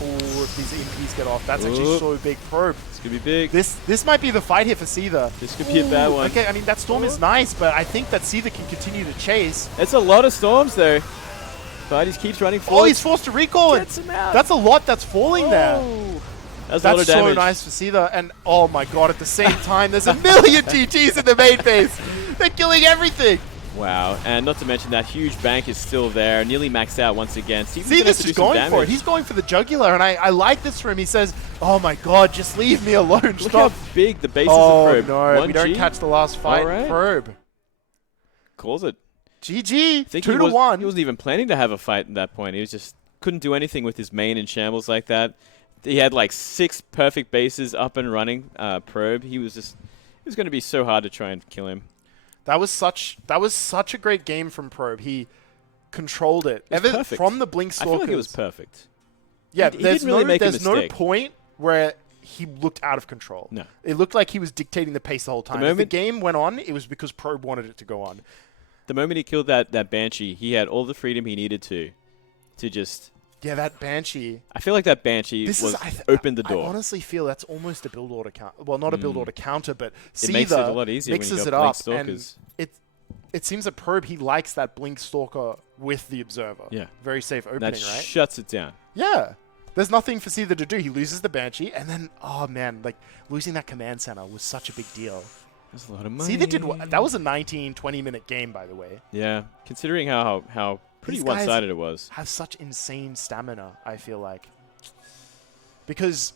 or if these EMPs get off, that's actually so big. Probe. It's going to be big. This might be the fight here for Seither. This could be a bad one. Okay, I mean, that Storm is nice, but I think that Seither can continue to chase. It's a lot of Storms, though. But he keeps running forward. Oh, he's forced to recall it. That's a lot that's falling there. That's a lot of damage. So nice for Seither, and oh my god, at the same time, there's a million GGs in the main base. They're killing everything. Wow, and not to mention that huge bank is still there, nearly maxed out once again. Seither's just going for it. He's going for the jugular, and I like this for him. He says, oh my god, just leave me alone. Look Stop. how big the base is of Probe. Oh no, we 1G? don't catch the last fight in Probe. Calls it. GG, 2-1. He wasn't even planning to have a fight at that point. He was just couldn't do anything with his main in shambles like that. He had like 6 perfect bases up and running. Probe. It was going to be so hard to try and kill him. That was such a great game from Probe. He controlled it. Perfect. From the Blink Stalkers. I feel like it was perfect. Yeah, he didn't really make a mistake. There's no point where he looked out of control. No. It looked like he was dictating the pace the whole time. If the game went on, it was because Probe wanted it to go on. The moment he killed that Banshee, he had all the freedom he needed to just... Yeah, that Banshee. I feel like that Banshee opened the door. I honestly feel that's almost a build order counter. Well, not a build order counter, but Seither makes it a lot easier mixes when you it got up. Stalkers. And it seems that Probe, he likes that Blink Stalker with the Observer. Yeah. Very safe opening, that right? Shuts it down. Yeah. There's nothing for Seither to do. He loses the Banshee, and then, oh man, like, losing that command center was such a big deal. That's a lot of money. Seither did that was a 19, 20-minute game, by the way. Yeah, considering how pretty one-sided it was. Have such insane stamina, I feel like. Because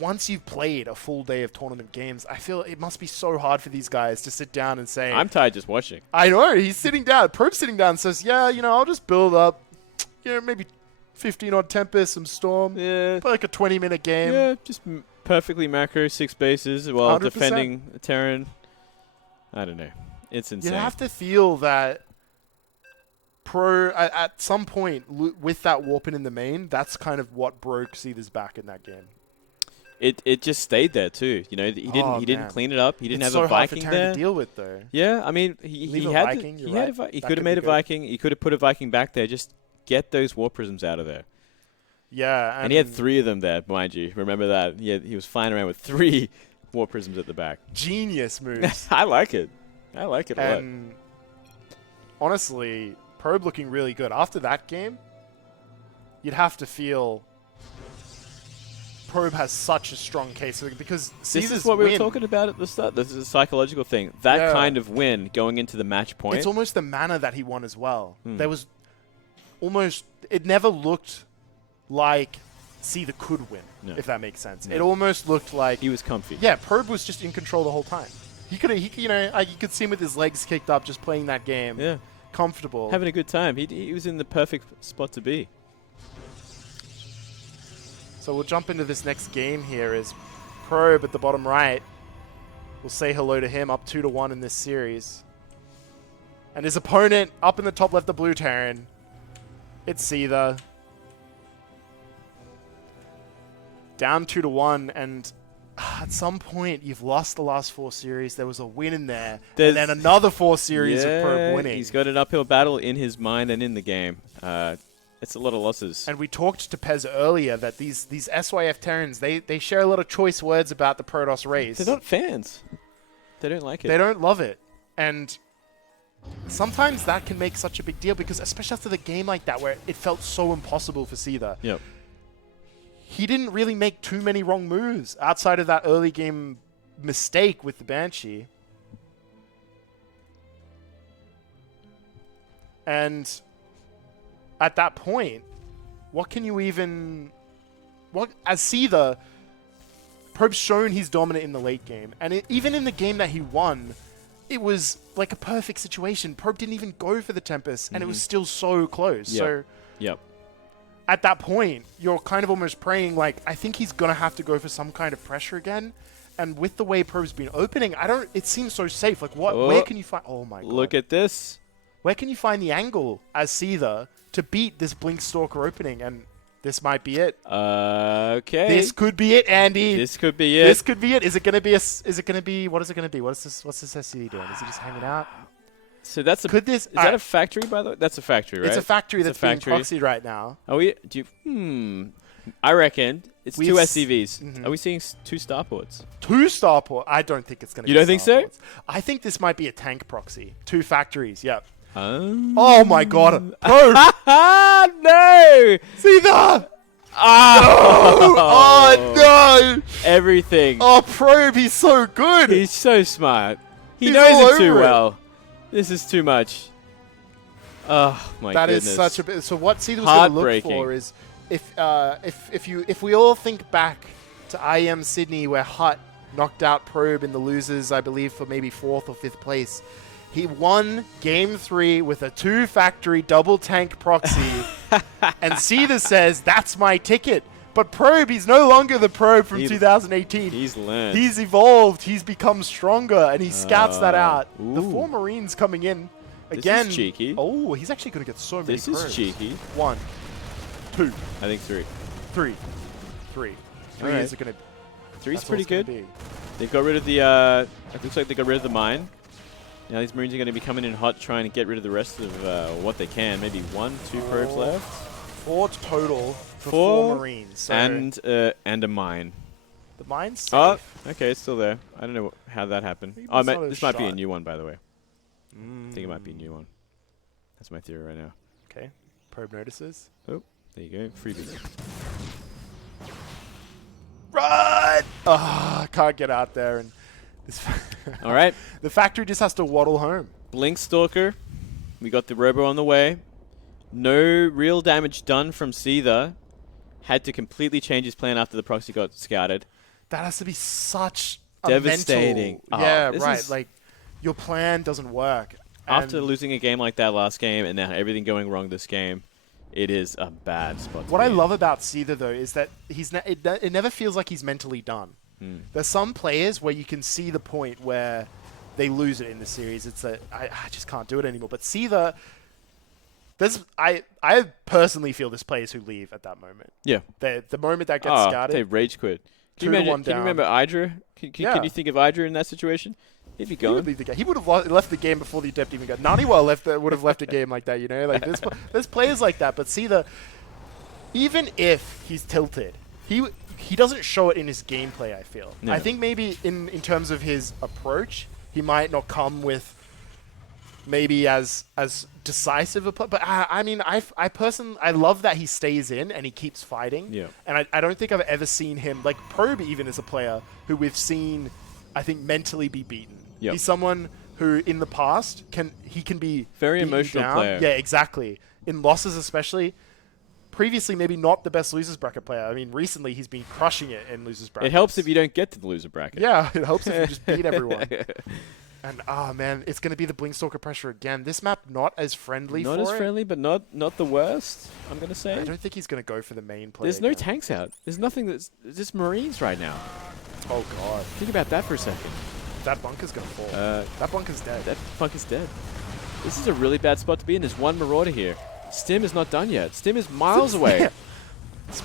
once you've played a full day of tournament games, I feel it must be so hard for these guys to sit down and say... I'm tired just watching. I know. He's sitting down. Probe's sitting down and says, yeah, I'll just build up, maybe 15-odd Tempest, some Storm. Yeah. Play like a 20-minute game. Yeah, just perfectly macro 6 bases while 100%. defending Terran. I don't know. It's insane. You have to feel that at some point with that warping in the main, that's kind of what broke Seither's back in that game. It just stayed there too. He didn't clean it up. He didn't have a Viking so hard for there. Terran to deal with though. Yeah, I mean he could have made a Viking. He could have put a Viking back there. Just get those War Prisms out of there. Yeah, and he had 3 of them there, mind you. Remember that he was flying around with 3 War Prisms at the back. Genius moves. I like it. I like it a lot. And honestly, Probe looking really good. After that game, you'd have to feel Probe has such a strong case because This is what we were talking about at the start. This is a psychological thing. That kind of win going into the match point. It's almost the manner that he won as well. There was almost... It never looked like Seither could win, if that makes sense. It almost looked like... He was comfy. Yeah, Probe was just in control the whole time. You could see him with his legs kicked up just playing that game. Yeah. Comfortable. Having a good time. He was in the perfect spot to be. So we'll jump into this next game here as Probe at the bottom right. We'll say hello to him, up 2-1 in this series. And his opponent up in the top left, the blue Terran. It's Seither. Down 2-1, and at some point you've lost the last 4 series. There was a win in there, and then another 4 series of Probe winning. He's got an uphill battle in his mind and in the game. It's a lot of losses. And we talked to Pez earlier that these SYF Terrans, they share a lot of choice words about the Protoss race. They're not fans. They don't like it. They don't love it. And sometimes that can make such a big deal because especially after the game like that where it felt so impossible for Seither. Yep. He didn't really make too many wrong moves outside of that early game mistake with the Banshee. And at that point, what can you even... as Seither, Probe's shown he's dominant in the late game. And even in the game that he won, it was like a perfect situation. Probe didn't even go for the Tempest, and it was still so close. So at that point, you're kind of almost praying, like, I think he's going to have to go for some kind of pressure again. And with the way Probe's been opening, it seems so safe. Like, where can you find... Oh, my God. Look at this. Where can you find the angle as Seither to beat this Blink Stalker opening? And this might be it. Okay. This could be it, Andy. This could be it. This could be it. Is it going to be what is it going to be? What's this SCD doing? Is he just hanging out? So that's a... Is that a factory, by the way? That's a factory, right? It's a factory that's being proxied right now. Are we... I reckon it's 2 SCVs. Are we seeing 2 starports? 2 starport? I don't think it's going to be. You don't think so? I think this might be a tank proxy. 2 factories, yep. Oh my God. Probe! No! Seither! Oh, no! Everything. Oh, Probe, he's so good. He's so smart. He He's knows it too well. This is too much. Oh, my goodness. That is such a bit. So what Seither was going to look for is if we all think back to IEM Sydney where Hutt knocked out Probe in the losers, I believe, for maybe 4th or 5th place. He won Game 3 with a 2-factory double tank proxy. And Seither says, that's my ticket. But Probe, he's no longer the Probe from 2018. He's learned. He's evolved. He's become stronger. And he scouts that out. Ooh. The 4 Marines coming in. Again. This is cheeky. Oh, he's actually going to get so many This is cheeky. 1, 2. I think 3. 3. 3 right. is it going to be? 3's pretty good. They've got rid of the... it looks like they got rid of the mine. Now these Marines are going to be coming in hot, trying to get rid of the rest of what they can. Maybe 1, 2 probes left. 4 total for 4 Marines. So and a mine. The mine's safe. Oh, okay, it's still there. I don't know how that happened. Oh, this might be a new one, by the way. I think it might be a new one. That's my theory right now. Okay. Probe notices. Oh, there you go. Freebie. Run! Oh, I can't get out there. And this all right. The factory just has to waddle home. Blink Stalker. We got the Robo on the way. No real damage done from Seither. Had to completely change his plan after the proxy got scouted. That has to be such a devastating. mental... Yeah, right. Like, your plan doesn't work. After losing a game like that last game and now everything going wrong this game, it is a bad spot to What be I in. love about Seither, though, is that it never feels like he's mentally done. There's some players where you can see the point where they lose it in the series. It's I just can't do it anymore. But Seither, I personally feel there's players who leave at that moment. Yeah. The moment that gets started. They rage quit. Can you remember Idra? Can you think of Idra in that situation? He'd be going. He would leave the game. He would have left the game before the Adept even got. Naniwa would have left a game like that, you know? Like there's players like that. But Seither, even if he's tilted, he doesn't show it in his gameplay, I feel. No. I think maybe in terms of his approach, he might not come with maybe as decisive a play. But I mean, I personally, I love that he stays in and he keeps fighting. Yeah. And I don't think I've ever seen him, like Probe even is a player who we've seen, I think, mentally be beaten. Yep. He's someone who in the past can be Very beaten emotional down. player. Yeah, exactly. In losses especially. Previously, maybe not the best losers bracket player. I mean, recently he's been crushing it in losers bracket. It helps if you don't get to the loser bracket. Yeah, it helps if you just beat everyone. And man, it's going to be the Blinkstalker pressure again. This map not as friendly. Not as friendly, but not the worst. I'm gonna say. I don't think he's going to go for the main play. There's no again. tanks out. There's nothing. There's just Marines right now. Oh god, Think about that for a second. that bunker's going to fall. That bunker's dead. That funk is dead. This is a really bad spot to be in. There's one Marauder here. Stim is not done yet. Stim is miles away. Yeah.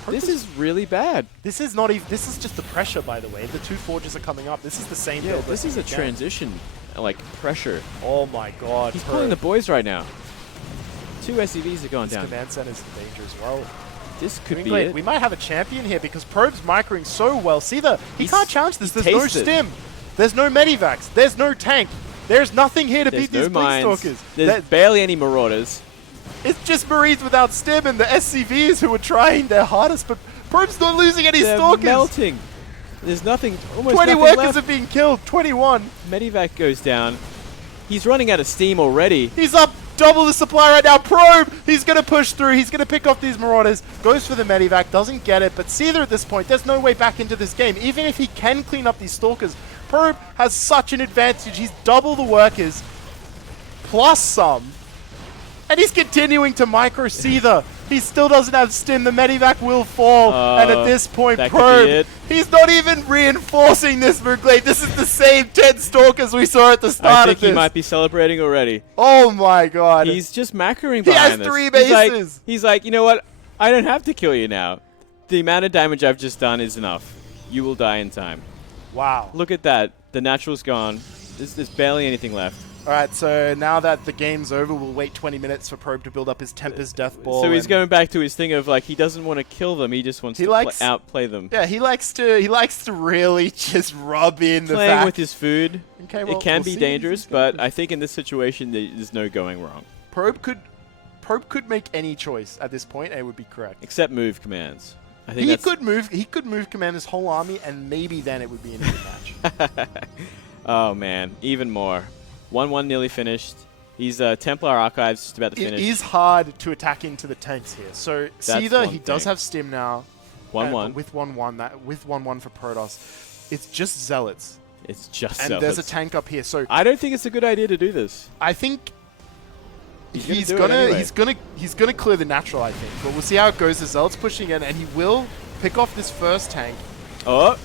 This is really bad. This is not even. This is just the pressure, by the way. The two forges are coming up. This is the same Yeah, build. this is a again. transition, like pressure. Oh my god. He's pulling the boys right now. 2 SCVs have gone This down. command center's in danger as well. This could be Wait, it. we might have a champion here because Probe's microing so well. Seither, he can't challenge this. There's no tasted. stim. There's no medivacs. There's no tank. There's nothing here to There's beat these no mines. Blinkstalkers. There's barely any Marauders. It's just Marines without stim and the SCVs who are trying their hardest, but Probe's not losing any They're stalkers. melting. There's nothing. Almost 20 nothing workers left. have been killed. 21. Medivac goes down. He's running out of steam already. He's up double the supply right now. Probe, he's going to push through. He's going to pick off these Marauders. Goes for the medivac, doesn't get it. But Seither at this point, there's no way back into this game. Even if he can clean up these stalkers, Probe has such an advantage. He's double the workers, plus some. And he's continuing to micro Seither. He still doesn't have stim. The medivac will fall. And at this point, that could be Probe, it. he's not even reinforcing this Moonglade. This is the same 10 stalkers we saw at the I start think of this. he might be celebrating already. Oh my god. He's just macroing He has behind this. 3 He's like- bases. He's like, you know what? I don't have to kill you now. The amount of damage I've just done is enough. You will die in time. Wow. Look at that. The natural's gone. There's barely anything left. Alright, so now that the game's over, we'll wait 20 minutes for Probe to build up his Tempest Death Ball. So he's and- going back to his thing of like he doesn't want to kill them. He just wants He to likes- outplay them. Yeah, he likes to really just rub in the Playing fact. with his food. Okay, well, It can we'll be see. dangerous, but I think in this situation there's no going wrong. Probe could make any choice at this point, and it would be correct. Except move commands. I think He that's could move command his whole army, and maybe then it would be an even match. Oh man, even more. 1-1 nearly finished. He's Templar Archives just about to It finish. is hard to attack into the tanks here. So Seither, one he does thing. have stim now. 1-1. With 1-1 for Protoss. It's just Zealots. It's just And Zealots. there's a tank up here. So I don't think it's a good idea to do this. I think He's gonna do it anyway. he's gonna clear the natural, I think. But we'll see how it goes. The Zealot's pushing in, and he will pick off this first tank. Oh,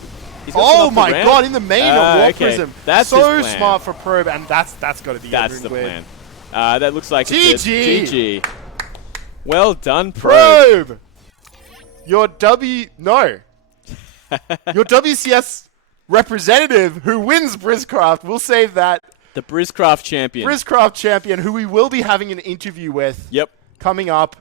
he's got some Oh up the my ramp. god, in the main of War Okay. Prism. That's so his plan. smart for Probe, and that's got to be That's the Moonglade. plan. That looks like it's it. GG. GG. Well done, Probe. Probe! Your WCS representative who wins BrisCraft. We'll save that. The BrisCraft champion. BrisCraft champion, who we will be having an interview with Yep. coming up.